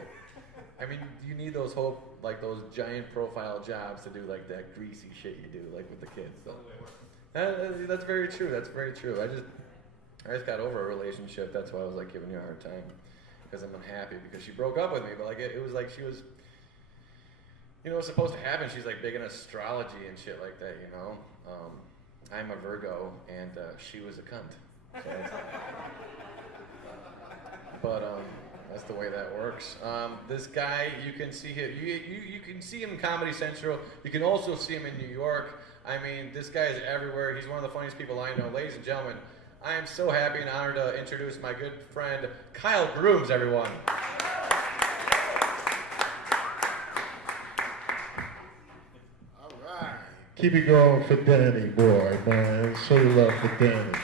I mean, you need those those giant profile jobs to do like that greasy shit you do, like with the kids. So. That's very true. That's very true. I just got over a relationship. That's why I was like giving you a hard time, because I'm unhappy because she broke up with me. But like it was like she was, you know, what's supposed to happen. She's like big in astrology and shit like that. You know, I'm a Virgo and she was a cunt. So but that's the way that works. This guy, you can see him. You can see him in Comedy Central. You can also see him in New York. I mean, this guy is everywhere. He's one of the funniest people I know. Ladies and gentlemen, I am so happy and honored to introduce my good friend, Kyle Grooms, everyone. All right. Keep it going for Danny, boy, man. Show your love for Danny.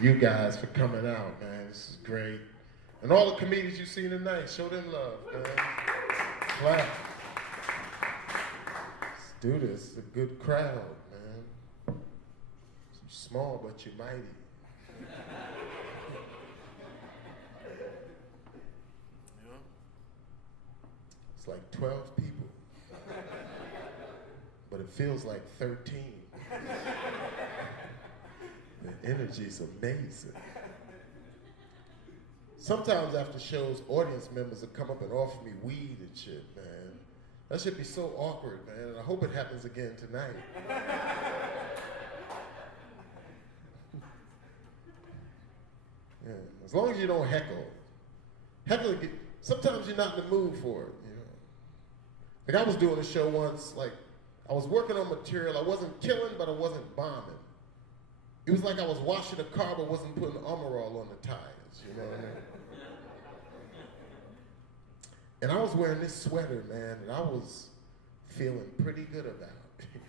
You guys for coming out, man. This is great. And all the comedians you see tonight, show them love, man. Clap. Let's do this. It's a good crowd, man. You're small, but you're mighty. It's like 12 people. But it feels like 13. The energy's amazing. Sometimes after shows, audience members will come up and offer me weed and shit, man. That should be so awkward, man, and I hope it happens again tonight. Yeah, as long as you don't heckle. Heckling, sometimes you're not in the mood for it, you know. Like I was doing a show once, like I was working on material, I wasn't killing, but I wasn't bombing. It was like I was washing a car but wasn't putting Armor All on the tires, you know what I mean? And I was wearing this sweater, man, and I was feeling pretty good about it.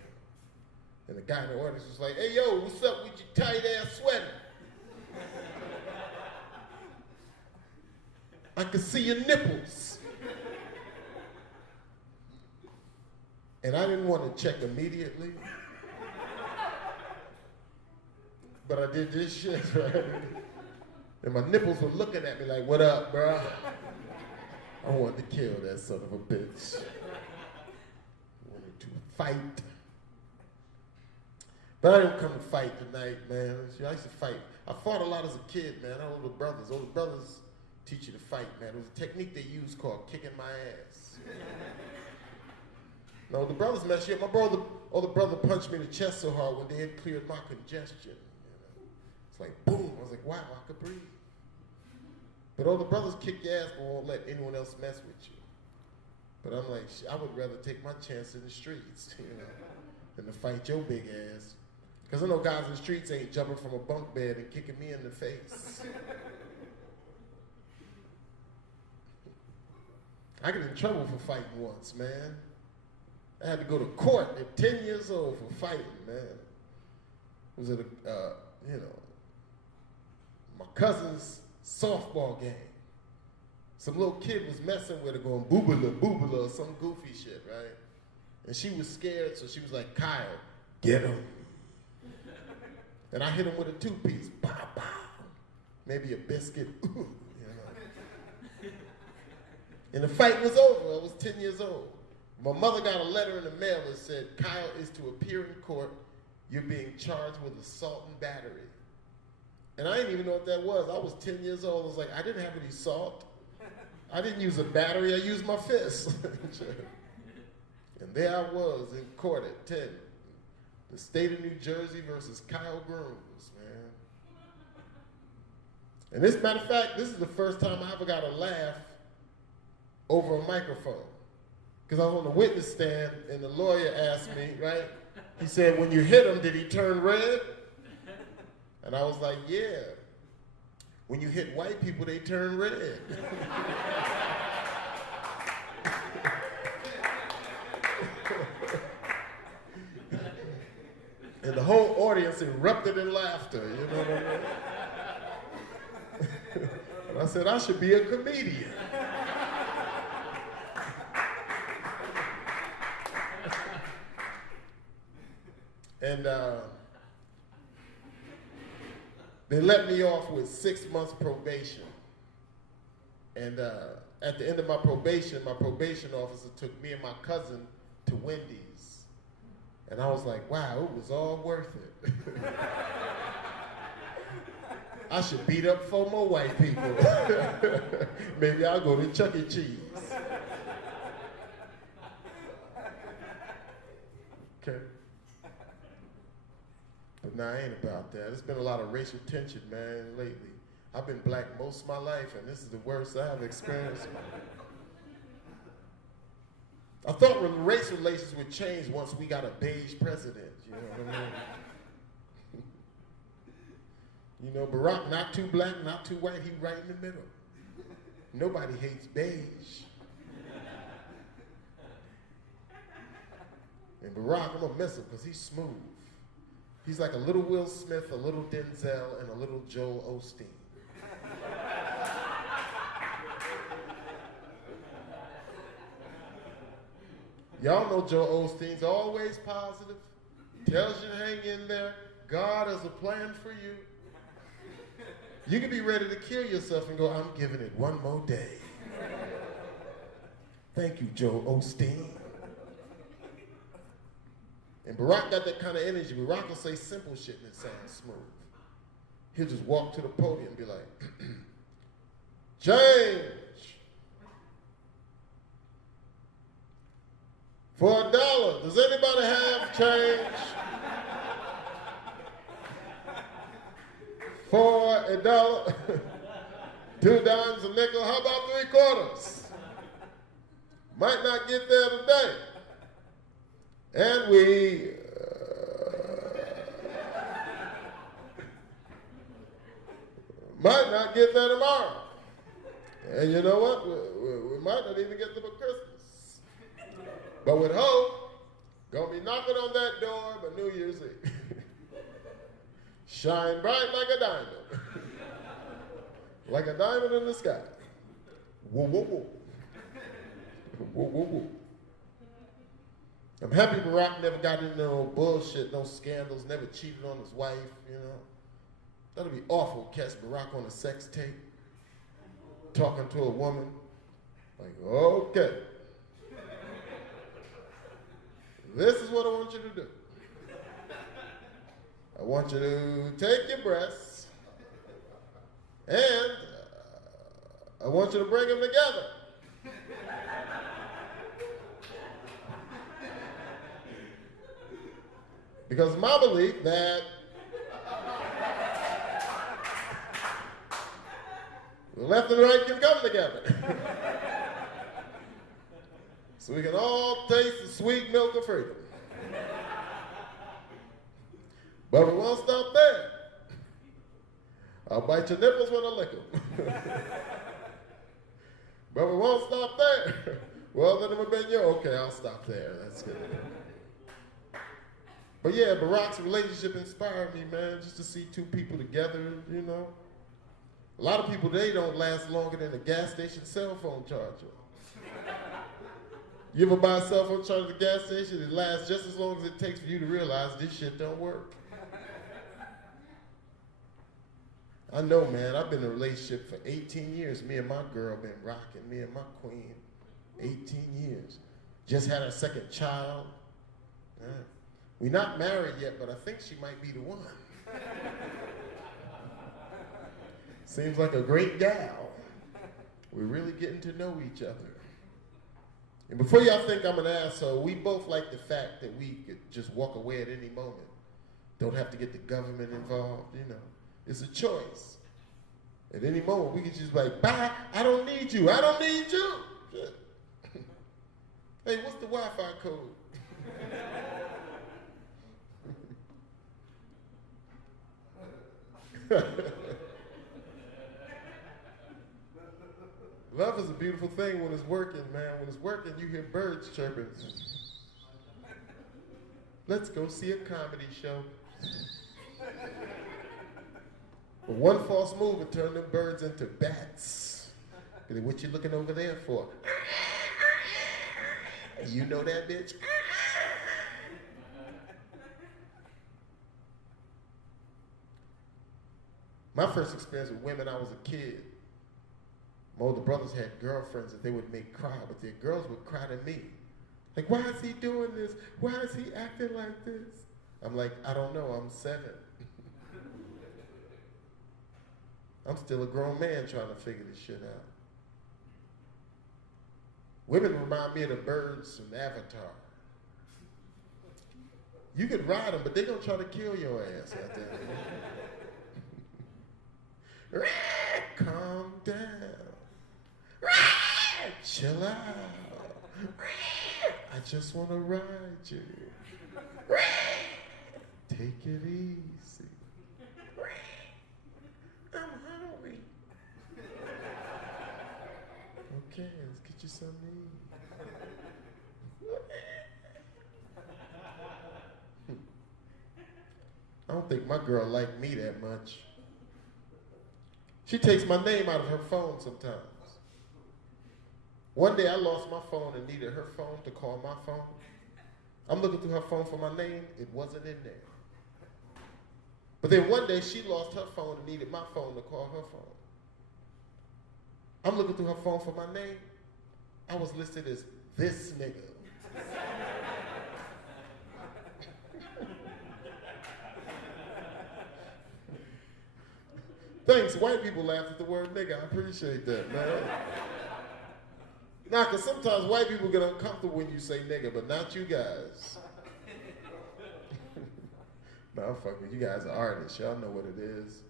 And the guy in the audience was like, hey, yo, what's up with your tight-ass sweater? I could see your nipples. And I didn't want to check immediately. But I did this shit, right? And my nipples were looking at me like, what up, bro? I wanted to kill that son of a bitch. I wanted to fight. But I didn't come to fight tonight, man. I used to fight. I fought a lot as a kid, man. Older brothers. Older brothers teach you to fight, man. There was a technique they used called kicking my ass. No, the brothers mess you up. My older brother punched me in the chest so hard when they had cleared my congestion. You know? It's like, boom. I was like, wow, I could breathe. But older brothers kick your ass but won't let anyone else mess with you. But I'm like, I would rather take my chance in the streets, you know, than to fight your big ass. Because I know guys in the streets ain't jumping from a bunk bed and kicking me in the face. I got in trouble for fighting once, man. I had to go to court at 10 years old for fighting, man. It was at my cousin's softball game. Some little kid was messing with her going boobala, boobala, or some goofy shit, right? And she was scared, so she was like, Kyle, get him. And I hit him with a two-piece, pow, pow. Maybe a biscuit, ooh, you know. And the fight was over. I was 10 years old. My mother got a letter in the mail that said, Kyle is to appear in court. You're being charged with assault and battery. And I didn't even know what that was. I was 10 years old. I was like, I didn't have any salt. I didn't use a battery. I used my fist. And there I was in court at 10. The state of New Jersey versus Kyle Grooms, man. And this, matter of fact, this is the first time I ever got a laugh over a microphone. Because I was on the witness stand and the lawyer asked me, right? He said, when you hit him, did he turn red? And I was like, yeah. When you hit white people, they turn red. And the whole audience erupted in laughter, you know what I mean? And I said, I should be a comedian. And they let me off with 6 months probation. And at the end of my probation officer took me and my cousin to Wendy's. And I was like, wow, it was all worth it. I should beat up 4 more white people. Maybe I'll go to Chuck E. Cheese. Okay. But nah, I ain't about that. There's been a lot of racial tension, man, lately. I've been black most of my life, and this is the worst I've experienced. I thought race relations would change once we got a beige president, you know what I mean? You know, Barack, not too black, not too white, he right in the middle. Nobody hates beige. And Barack, I'm gonna miss him because he's smooth. He's like a little Will Smith, a little Denzel, and a little Joel Osteen. Y'all know Joel Osteen's always positive, tells you to hang in there. God has a plan for you. You can be ready to kill yourself and go, I'm giving it one more day. Thank you, Joel Osteen. And Barack got that kind of energy. Barack will say simple shit and it sounds smooth. He'll just walk to the podium and be like, change. For $1, does anybody have change? For $1, 2 dimes, a nickel, how about 3/4? Might not get there today. And we might not get there tomorrow. And you know what? We might not even get there for Christmas. But with hope, gonna be knocking on that door by New Year's Eve. Shine bright like a diamond. Like a diamond in the sky. Whoa, whoa, whoa. Whoa, whoa, whoa. I'm happy Barack never got into no bullshit, no scandals, never cheated on his wife, you know. That'd be awful, catch Barack on a sex tape, talking to a woman. Like, okay. This is what I want you to do. I want you to take your breasts and I want you to bring them together. Because my belief that the left and right can come together. So we can all taste the sweet milk of freedom. But we won't stop there. I'll bite your nipples when I lick them. But we won't stop there. Well, then we've been you. Okay, I'll stop there. That's good. But yeah, Barack's relationship inspired me, man, just to see two people together, you know. A lot of people today don't last longer than a gas station cell phone charger. You ever buy a cell phone charger at the gas station? It lasts just as long as it takes for you to realize this shit don't work. I know, man, I've been in a relationship for 18 years. Me and my girl been rocking, me and my queen, 18 years. Just had our second child. We're not married yet, but I think she might be the one. Seems like a great gal. We're really getting to know each other. And before y'all think I'm an asshole, we both like the fact that we could just walk away at any moment. Don't have to get the government involved, you know. It's a choice. At any moment, we can just be like, bye, I don't need you, I don't need you. Shit. Hey, what's the Wi-Fi code? Love is a beautiful thing when it's working, man. When it's working, you hear birds chirping. Let's go see a comedy show. But one false move would turn them birds into bats. What you looking over there for? You know that bitch? My first experience with women, I was a kid. My older brothers had girlfriends that they would make cry, but their girls would cry to me. Like, why is he doing this? Why is he acting like this? I'm like, I don't know, I'm 7. I'm still a grown man trying to figure this shit out. Women remind me of the birds from Avatar. You can ride them, but they're gonna try to kill your ass out there. Calm down. Chill out. I just want to ride you. Take it easy. I'm hungry. Okay, let's get you something to eat. I don't think my girl liked me that much. She takes my name out of her phone sometimes. One day I lost my phone and needed her phone to call my phone. I'm looking through her phone for my name, it wasn't in there. But then one day she lost her phone and needed my phone to call her phone. I'm looking through her phone for my name. I was listed as this nigga. Thanks, white people laugh at the word nigga. I appreciate that, man. Nah, because sometimes white people get uncomfortable when you say nigga, but not you guys. Nah, I'm fucking with you guys are artists. Y'all know what it is.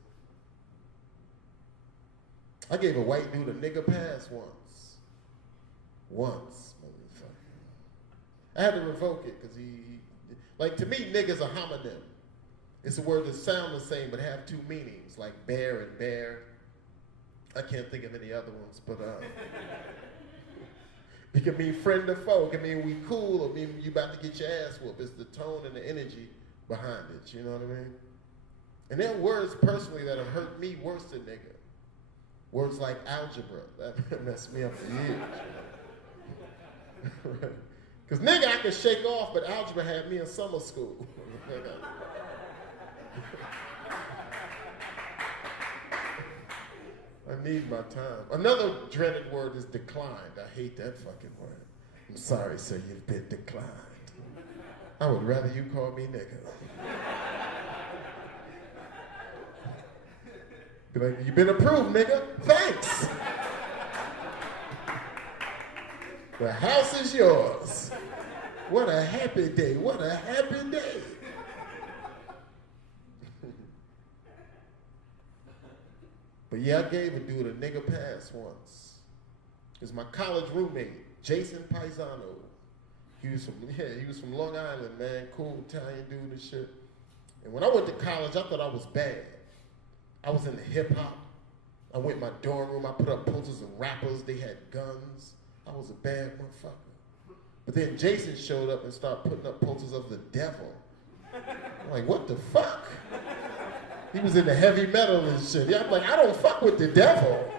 I gave a white dude a nigga pass once. Once, motherfucker. I had to revoke it because like to me, nigga's a homonym. It's a word that sound the same but have 2 meanings, like bear and bear. I can't think of any other ones, but it can mean friend or foe. It can mean we cool or mean you about to get your ass whooped. It's the tone and the energy behind it, you know what I mean? And there are words personally that have hurt me worse than nigga. Words like algebra, that messed me up for years. Because nigga I could shake off, but algebra had me in summer school. I need my time. Another dreaded word is declined. I hate that fucking word. I'm sorry, sir, you've been declined. I would rather you call me nigga. Be like, you've been approved, nigga. Thanks. The house is yours. What a happy day. What a happy day. But yeah, I gave a dude a nigga pass once. It was my college roommate, Jason Paisano. He was from Long Island, man, cool Italian dude and shit. And when I went to college, I thought I was bad. I was into hip hop. I went in my dorm room, I put up posters of rappers, they had guns. I was a bad motherfucker. But then Jason showed up and started putting up posters of the devil. I'm like, what the fuck? He was into heavy metal and shit. Yeah, I'm like, I don't fuck with the devil.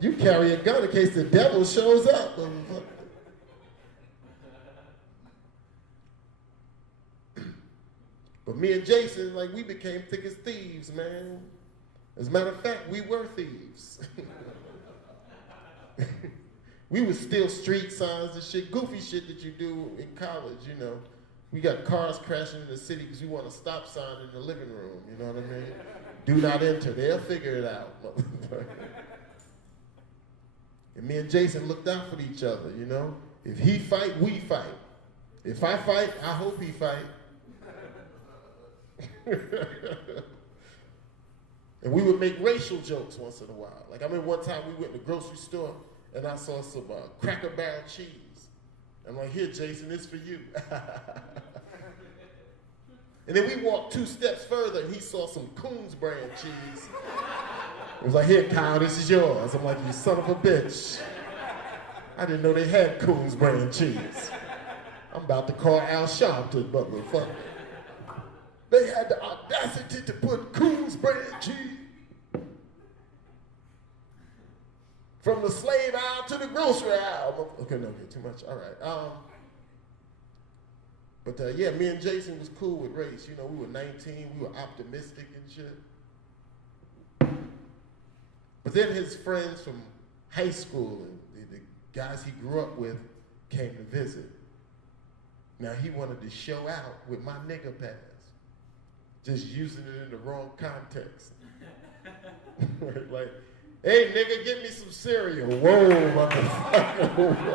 You carry a gun in case the devil shows up. But me and Jason, like, we became thick as thieves, man. As a matter of fact, we were thieves. We would steal street signs and shit, goofy shit that you do in college, you know. We got cars crashing in the city because we want a stop sign in the living room, you know what I mean? Do not enter, they'll figure it out. And me and Jason looked out for each other, you know? If he fight, we fight. If I fight, I hope he fight. And we would make racial jokes once in a while. Like I remember one time we went to the grocery store and I saw some Cracker Barrel cheese. I'm like, here, Jason, it's for you. And then we walked 2 steps further and he saw some Coons brand cheese. He was like, here, Kyle, this is yours. I'm like, you son of a bitch. I didn't know they had Coons brand cheese. I'm about to call Al Sharpton, motherfucker. They had the audacity to put Coons brand cheese from the slave aisle to the grocery aisle. Okay, no, okay, too much. All right. But yeah, me and Jason was cool with race. You know, we were 19, we were optimistic and shit. But then his friends from high school and the guys he grew up with came to visit. Now he wanted to show out with my nigga pass, just using it in the wrong context. Like, hey nigga, get me some cereal. Whoa, motherfucker.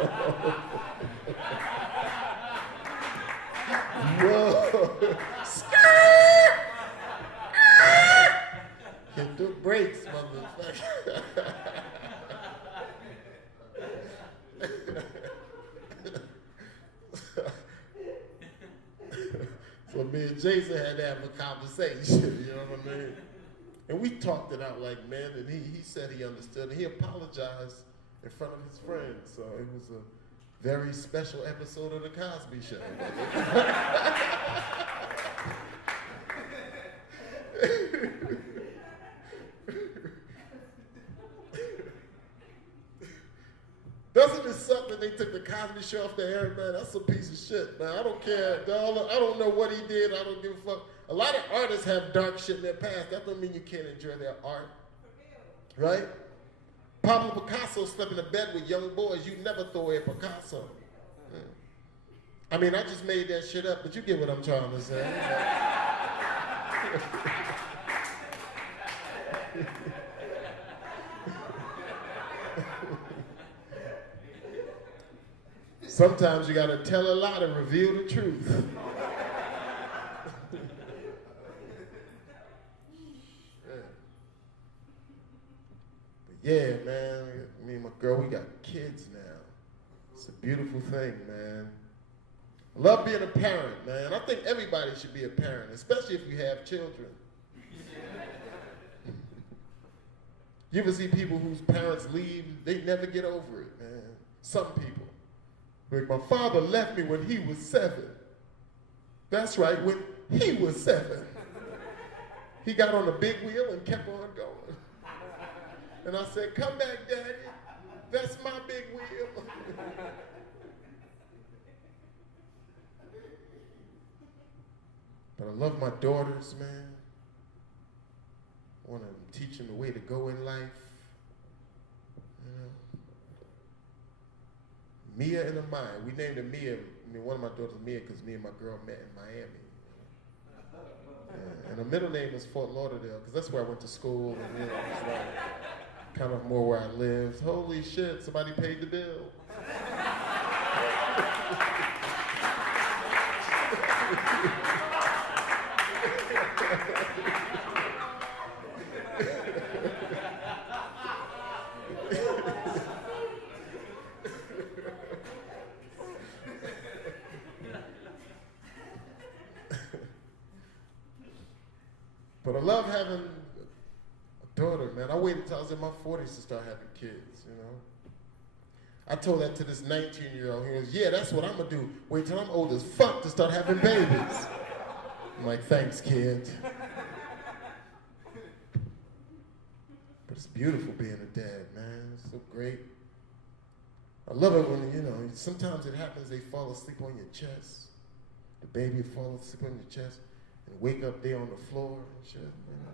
Whoa. Skirt! Hit the brakes, motherfucker. So me and Jason had to have a conversation, you know what I mean? And we talked it out like men, and he said he understood, and he apologized in front of his friends. So it was a very special episode of The Cosby Show. Doesn't it suck that they took The Cosby Show off the air, man? That's a piece of shit, man. I don't care. I don't know what he did. I don't give a fuck. A lot of artists have dark shit in their past. That don't mean you can't enjoy their art, right? Pablo Picasso slept in a bed with young boys. You never throw away Picasso. I mean, I just made that shit up, but you get what I'm trying to say. Sometimes you gotta tell a lie to reveal the truth. Yeah, man, me and my girl, we got kids now. It's a beautiful thing, man. I love being a parent, man. I think everybody should be a parent, especially if you have children. You ever see people whose parents leave, they never get over it, man. Some people. Like, my father left me when he was 7. That's right, when he was 7. He got on the big wheel and kept on going. And I said, come back, Daddy. That's my big wheel. But I love my daughters, man. I want to teach them the way to go in life. You know? Mia and Amaya. We named her Mia. I mean, one of my daughters Mia because me and my girl met in Miami. Yeah. And her middle name is Fort Lauderdale because that's where I went to school. And, you know, it's like kind of more where I lived. Holy shit, somebody paid the bill. But I love having a daughter, man. I waited till I was in my 40s to start having kids, you know. I told that to this 19-year-old. He goes, yeah, that's what I'm gonna do. Wait till I'm old as fuck to start having babies. I'm like, thanks, kid. But it's beautiful being a dad, man. It's so great. I love it when, you know, sometimes it happens they fall asleep on your chest. The baby falls asleep on your chest and wake up there on the floor and shit, you know.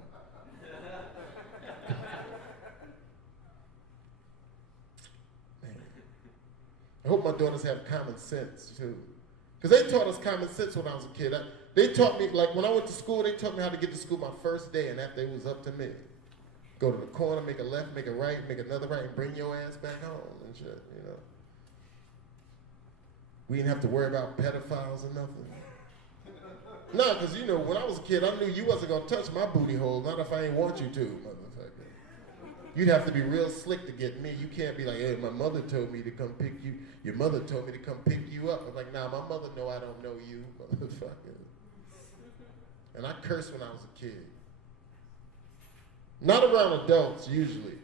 Man. I hope my daughters have common sense, too. Because they taught us common sense when I was a kid. They taught me, like when I went to school, they taught me how to get to school my first day, and after it was up to me. Go to the corner, make a left, make a right, make another right, and bring your ass back home and shit, you know. We didn't have to worry about pedophiles or nothing. No, because, you know, when I was a kid, I knew you wasn't going to touch my booty hole, not if I ain't want you to, motherfucker. You'd have to be real slick to get me. You can't be like, hey, my mother told me to come pick you. Your mother told me to come pick you up. I'm like, nah, my mother know I don't know you, motherfucker. And I cursed when I was a kid. Not around adults, usually.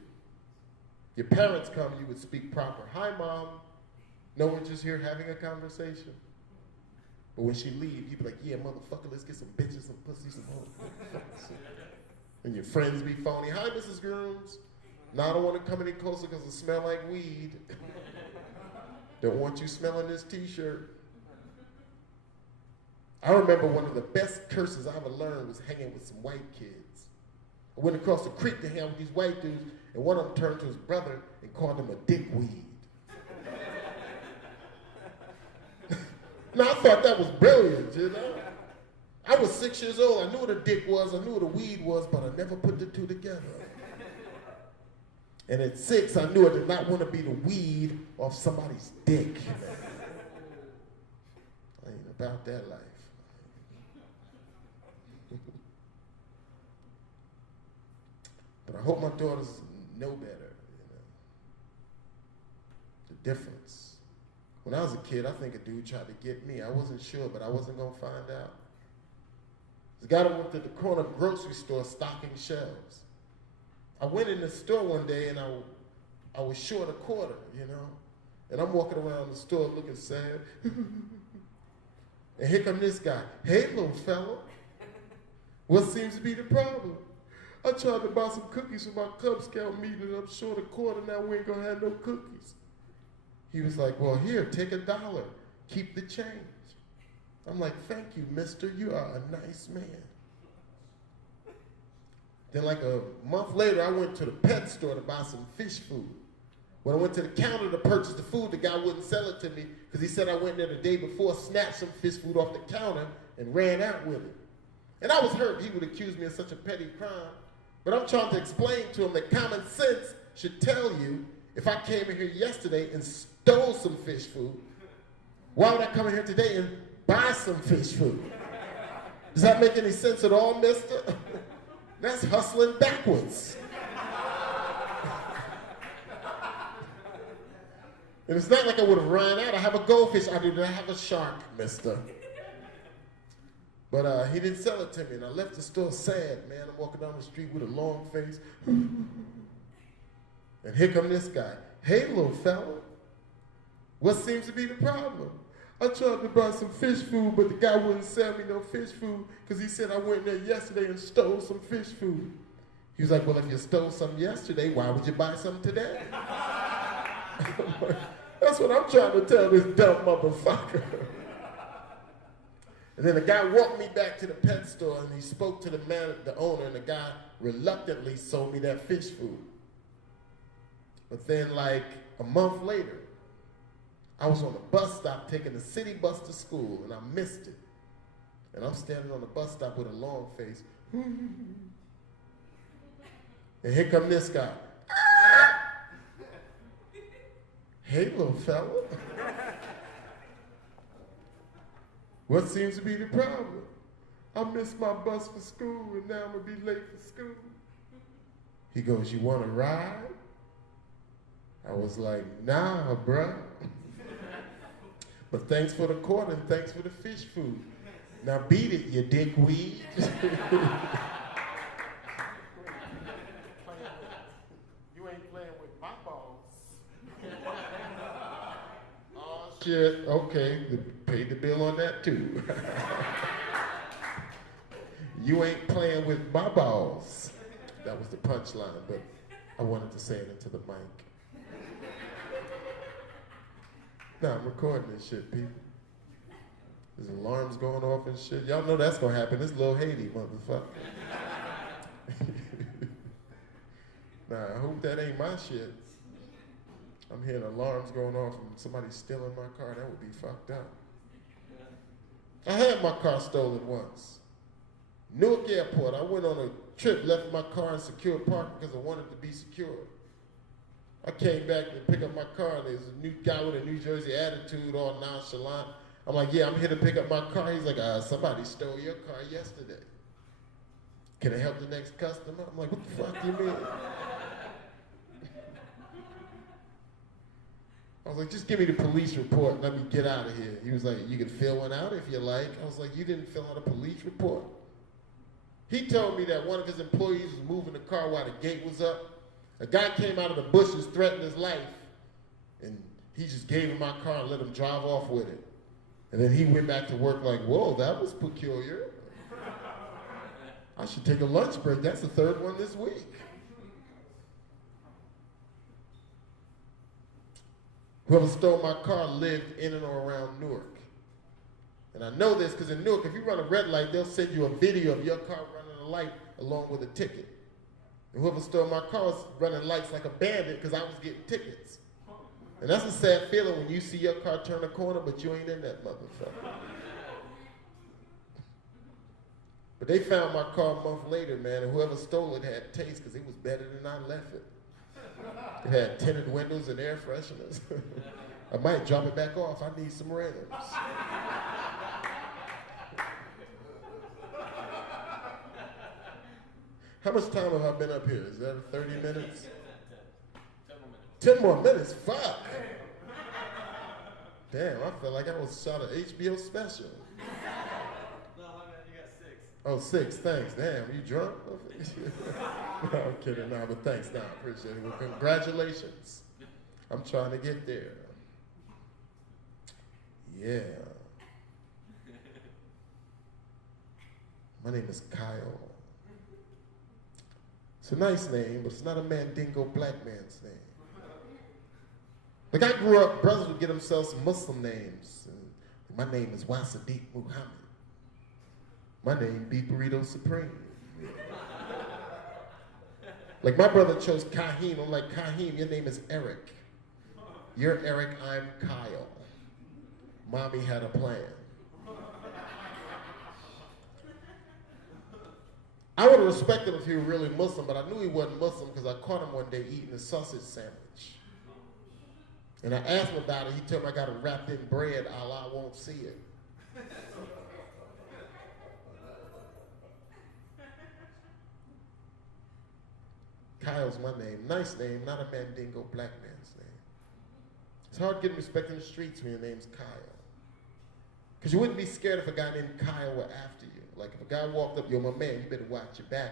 Your parents come, you would speak proper. Hi, Mom. No, we're just here having a conversation. But when she leave, you'd be like, yeah, motherfucker, let's get some bitches, some pussy, some hoes. And your friends be phony. Hi, Mrs. Grooms. Now I don't want to come any closer because it smell like weed. Don't want you smelling this t-shirt. I remember one of the best curses I ever learned was hanging with some white kids. I went across the creek to hang with these white dudes, and one of them turned to his brother and called him a dickweed. Now, I thought that was brilliant, you know? I was 6 years old. I knew what a dick was. I knew what a weed was, but I never put the two together. And at 6, I knew I did not want to be the weed off somebody's dick. I ain't about that life. But I hope my daughters know better, you know, the difference. When I was a kid, I think a dude tried to get me. I wasn't sure, but I wasn't going to find out. This guy that worked at the corner grocery store stocking shelves. I went in the store one day and I was short a quarter, you know, and I'm walking around the store looking sad. And here come this guy. Hey, little fella, what seems to be the problem? I tried to buy some cookies for my Cub Scout meeting and I'm short a quarter, now we ain't gonna have no cookies. He was like, well, here, take $1. Keep the change. I'm like, thank you, mister. You are a nice man. Then like a month later, I went to the pet store to buy some fish food. When I went to the counter to purchase the food, the guy wouldn't sell it to me because he said I went there the day before, snatched some fish food off the counter, and ran out with it. And I was hurt he would accuse me of such a petty crime. But I'm trying to explain to him that common sense should tell you if I came in here yesterday and stole some fish food, why would I come in here today and buy some fish food? Does that make any sense at all, mister? That's hustling backwards. And it's not like I would have run out. I have a goldfish. I do not have a shark, mister. But he didn't sell it to me, and I left the store sad, man. I'm walking down the street with a long face. And here come this guy. Hey, little fella, what seems to be the problem? I tried to buy some fish food, but the guy wouldn't sell me no fish food because he said I went there yesterday and stole some fish food. He was like, well, if you stole some yesterday, why would you buy some today? That's what I'm trying to tell this dumb motherfucker. And then the guy walked me back to the pet store and he spoke to the man, the owner, and the guy reluctantly sold me that fish food. But then like a month later, I was on the bus stop taking the city bus to school and I missed it. And I'm standing on the bus stop with a long face. And here come this guy. Hey, little fella. What seems to be the problem? I missed my bus for school and now I'm gonna be late for school. He goes, you want to ride? I was like, nah, bruh. But thanks for the quarter and thanks for the fish food. Now beat it, you dickweed. You ain't playing with my balls. Oh shit, okay, paid the bill on that too. You ain't playing with my balls. That was the punchline, but I wanted to say it into the mic. Nah, I'm recording this shit, people. There's alarms going off and shit. Y'all know that's gonna happen. This Lil Haiti, motherfucker. Nah, I hope that ain't my shit. I'm hearing alarms going off and somebody stealing my car. That would be fucked up. I had my car stolen once. Newark Airport. I went on a trip, left my car in secure parking because I wanted to be secure. I came back to pick up my car, and there's a new guy with a New Jersey attitude, all nonchalant. I'm like, yeah, I'm here to pick up my car. He's like, somebody stole your car yesterday. Can I help the next customer? I'm like, what the fuck do you mean? I was like, just give me the police report and let me get out of here. He was like, you can fill one out if you like. I was like, you didn't fill out a police report? He told me that one of his employees was moving the car while the gate was up. A guy came out of the bushes, threatened his life, and he just gave him my car and let him drive off with it. And then he went back to work like, whoa, that was peculiar. I should take a lunch break. That's the third one this week. Whoever stole my car lived in and or around Newark. And I know this because in Newark, if you run a red light, they'll send you a video of your car running a light along with a ticket. And whoever stole my car was running lights like a bandit because I was getting tickets. And that's a sad feeling when you see your car turn a corner, but you ain't in that motherfucker. But they found my car a month later, man, and whoever stole it had taste because it was better than I left it. It had tinted windows and air fresheners. I might drop it back off. I need some rims. How much time have I been up here? Is that 30 minutes? 10 more minutes? Fuck. Damn, I felt like I was shot an HBO special. No, my man, you got 6. Oh, 6, thanks. Damn, you drunk? No, I'm kidding. No, but thanks. No, I appreciate it. Well, congratulations. I'm trying to get there. Yeah. My name is Kyle. It's a nice name, but it's not a Mandingo black man's name. Like I grew up, brothers would get themselves some Muslim names. And my name is Wasadiq Muhammad. My name Beef Burrito Supreme. Like my brother chose Kahim. I'm like, Kahim, your name is Eric. You're Eric, I'm Kyle. Mommy had a plan. I would have respected him if he were really Muslim, but I knew he wasn't Muslim because I caught him one day eating a sausage sandwich. And I asked him about it. He told me I got it wrapped in bread, Allah won't see it. Kyle's my name. Nice name, not a Mandingo black man's name. It's hard getting respect in the streets when your name's Kyle. Because you wouldn't be scared if a guy named Kyle were after you. Like if a guy walked up, yo, my man, you better watch your back.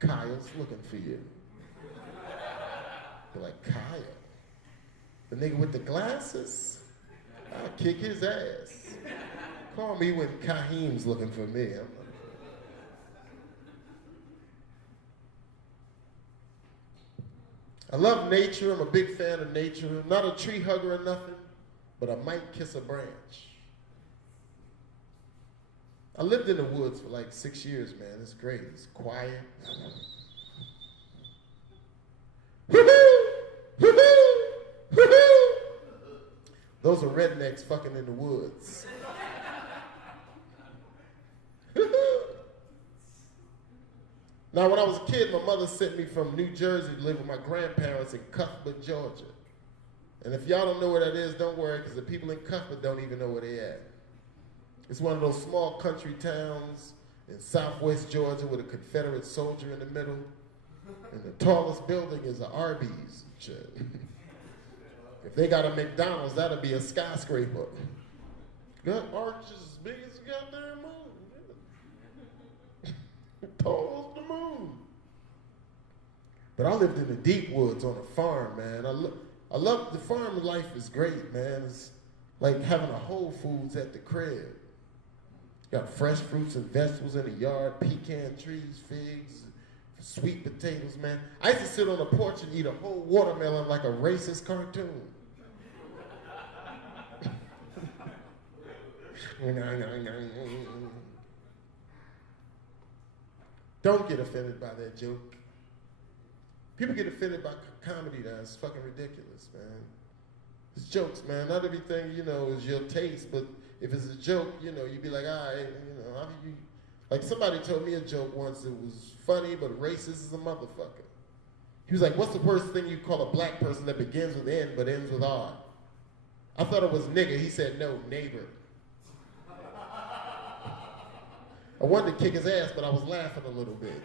Kyle's looking for you. You're like, Kyle? The nigga with the glasses? I'll kick his ass. Call me when Kahim's looking for me. I love nature. I'm a big fan of nature. I'm not a tree hugger or nothing, but I might kiss a branch. I lived in the woods for like 6 years, man. It's great. It's quiet. Those are rednecks fucking in the woods. Now, when I was a kid, my mother sent me from New Jersey to live with my grandparents in Cuthbert, Georgia. And if y'all don't know where that is, don't worry, because the people in Cuthbert don't even know where they at. It's one of those small country towns in southwest Georgia with a Confederate soldier in the middle. And the tallest building is an Arby's. Shit. If they got a McDonald's, that'll be a skyscraper. Got arches as big as the goddamn moon. Tall as the moon. But I lived in the deep woods on a farm, man. I love the farm life is great, man. It's like having a Whole Foods at the crib. Got fresh fruits and vegetables in the yard, pecan trees, figs, sweet potatoes, man. I used to sit on the porch and eat a whole watermelon like a racist cartoon. Don't get offended by that joke. People get offended by comedy now. It's fucking ridiculous, man. It's jokes, man. Not everything, is your taste, but if it's a joke, you'd be like, all right, how do you... Like somebody told me a joke once that was funny, but racist as a motherfucker. He was like, what's the worst thing you call a black person that begins with N but ends with R? I thought it was nigger. He said, no, neighbor. I wanted to kick his ass, but I was laughing a little bit.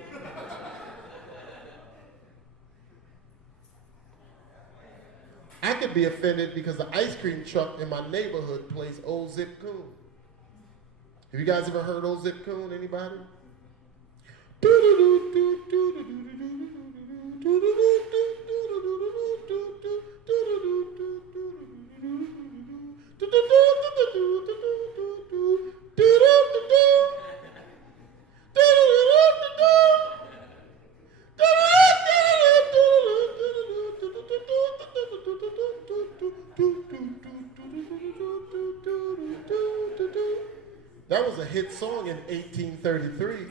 I could be offended because the ice cream truck in my neighborhood plays Old Zip Coon. Have you guys ever heard Old Zip Coon? Anybody? That was a hit song in 1833.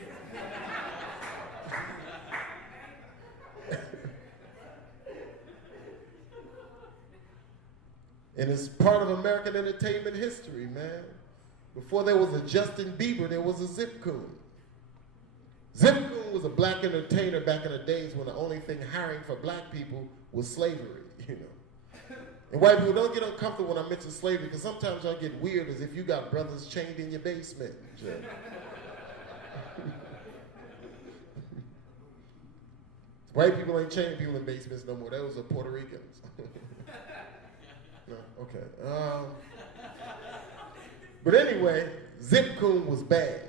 And it's part of American entertainment history, man. Before there was a Justin Bieber, there was a Zip Coon. Zip Coon was a black entertainer back in the days when the only thing hiring for black people was slavery, And white people, don't get uncomfortable when I mention slavery, because sometimes y'all get weird as if you got brothers chained in your basement. White people ain't chaining people in basements no more. Those are Puerto Ricans. No, okay. But anyway, Zip Coon was bad.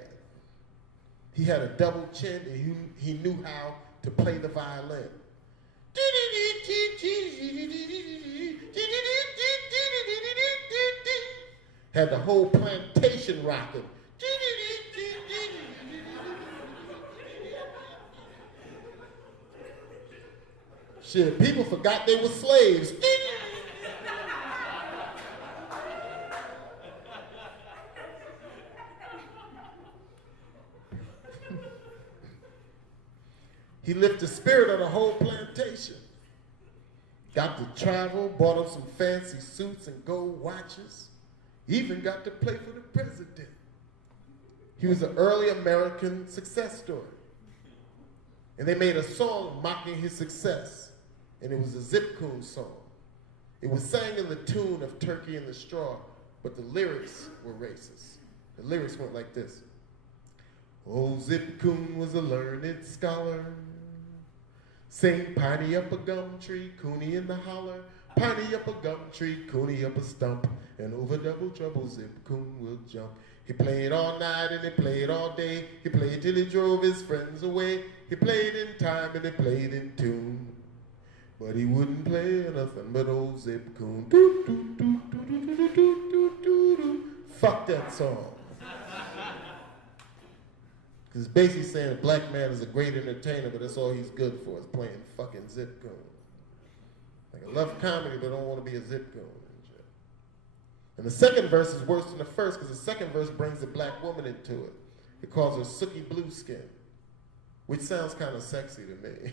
He had a double chin, and he knew how to play the violin. Had the whole plantation rocking. Shit, people forgot they were slaves. He lifted the spirit of the whole plantation. Got to travel, bought him some fancy suits and gold watches. Even got to play for the president. He was an early American success story. And they made a song mocking his success. And it was a Zip Coon song. It was sang in the tune of Turkey in the Straw, but the lyrics were racist. The lyrics went like this. Old Zip Coon was a learned scholar. Sing piney up a gum tree, Cooney in the holler. Piney up a gum tree, Cooney up a stump. And over double trouble, Zip Coon will jump. He played all night and he played all day. He played till he drove his friends away. He played in time and he played in tune. But he wouldn't play nothing but old Zip Coon. Doo, doo, doo, doo, doo, doo, doo, doo, doo, doo. Fuck that song. Because it's basically saying a black man is a great entertainer, but that's all he's good for, is playing fucking Zip Coon. Like, I love comedy, but I don't want to be a Zip Coon. And the second verse is worse than the first, because the second verse brings the black woman into it. It calls her Sookie Blue Skin, which sounds kind of sexy to me.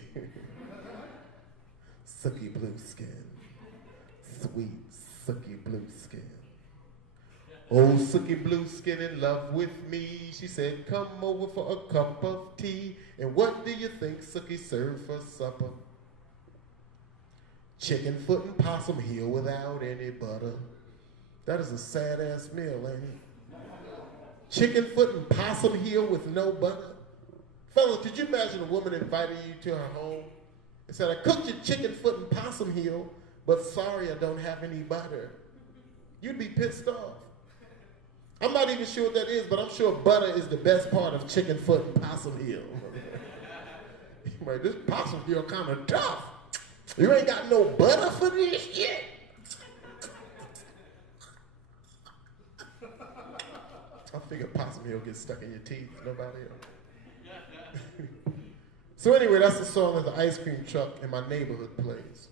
Sookie Blue Skin, sweet Sookie Blue Skin. Oh, Sookie Blue Skin in love with me. She said, come over for a cup of tea. And what do you think Sookie served for supper? Chicken foot and possum heel without any butter. That is a sad-ass meal, ain't it? Chicken foot and possum heel with no butter. Fellas, could you imagine a woman inviting you to her home It said, I cooked your chicken foot and possum heel, but sorry I don't have any butter. You'd be pissed off. I'm not even sure what that is, but I'm sure butter is the best part of chicken foot and possum heel. Like, this possum heel kind of tough. You ain't got no butter for this shit. I figure possum heel gets stuck in your teeth. Nobody else. So anyway, that's the song that the ice cream truck in my neighborhood plays.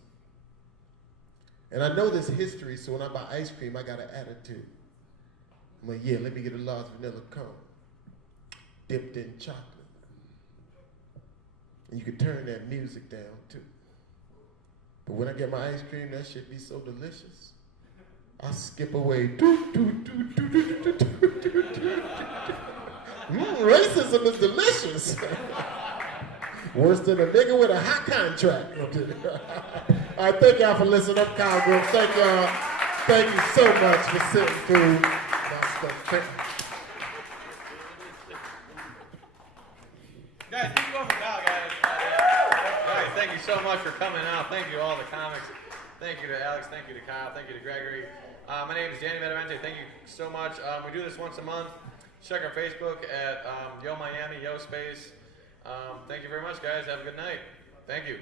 And I know this history, so when I buy ice cream, I got an attitude. I'm like, yeah, let me get a large vanilla cone, dipped in chocolate. And you can turn that music down too. But when I get my ice cream, that shit be so delicious. I skip away. Racism is delicious. Worse than a nigga with a hot contract. All right, thank y'all for listening up, Kyle Grooms. Thank y'all. Thank you so much for sitting through my stuff. Guys, keep going for Kyle, guys. Guys, thank you so much for coming out. Thank you to all the comics. Thank you to Alex. Thank you to Kyle. Thank you to Gregory. My name is Danny Benavente. Thank you so much. We do this once a month. Check our Facebook at Yo Miami, Yo Space. Thank you very much, guys. Have a good night. Thank you.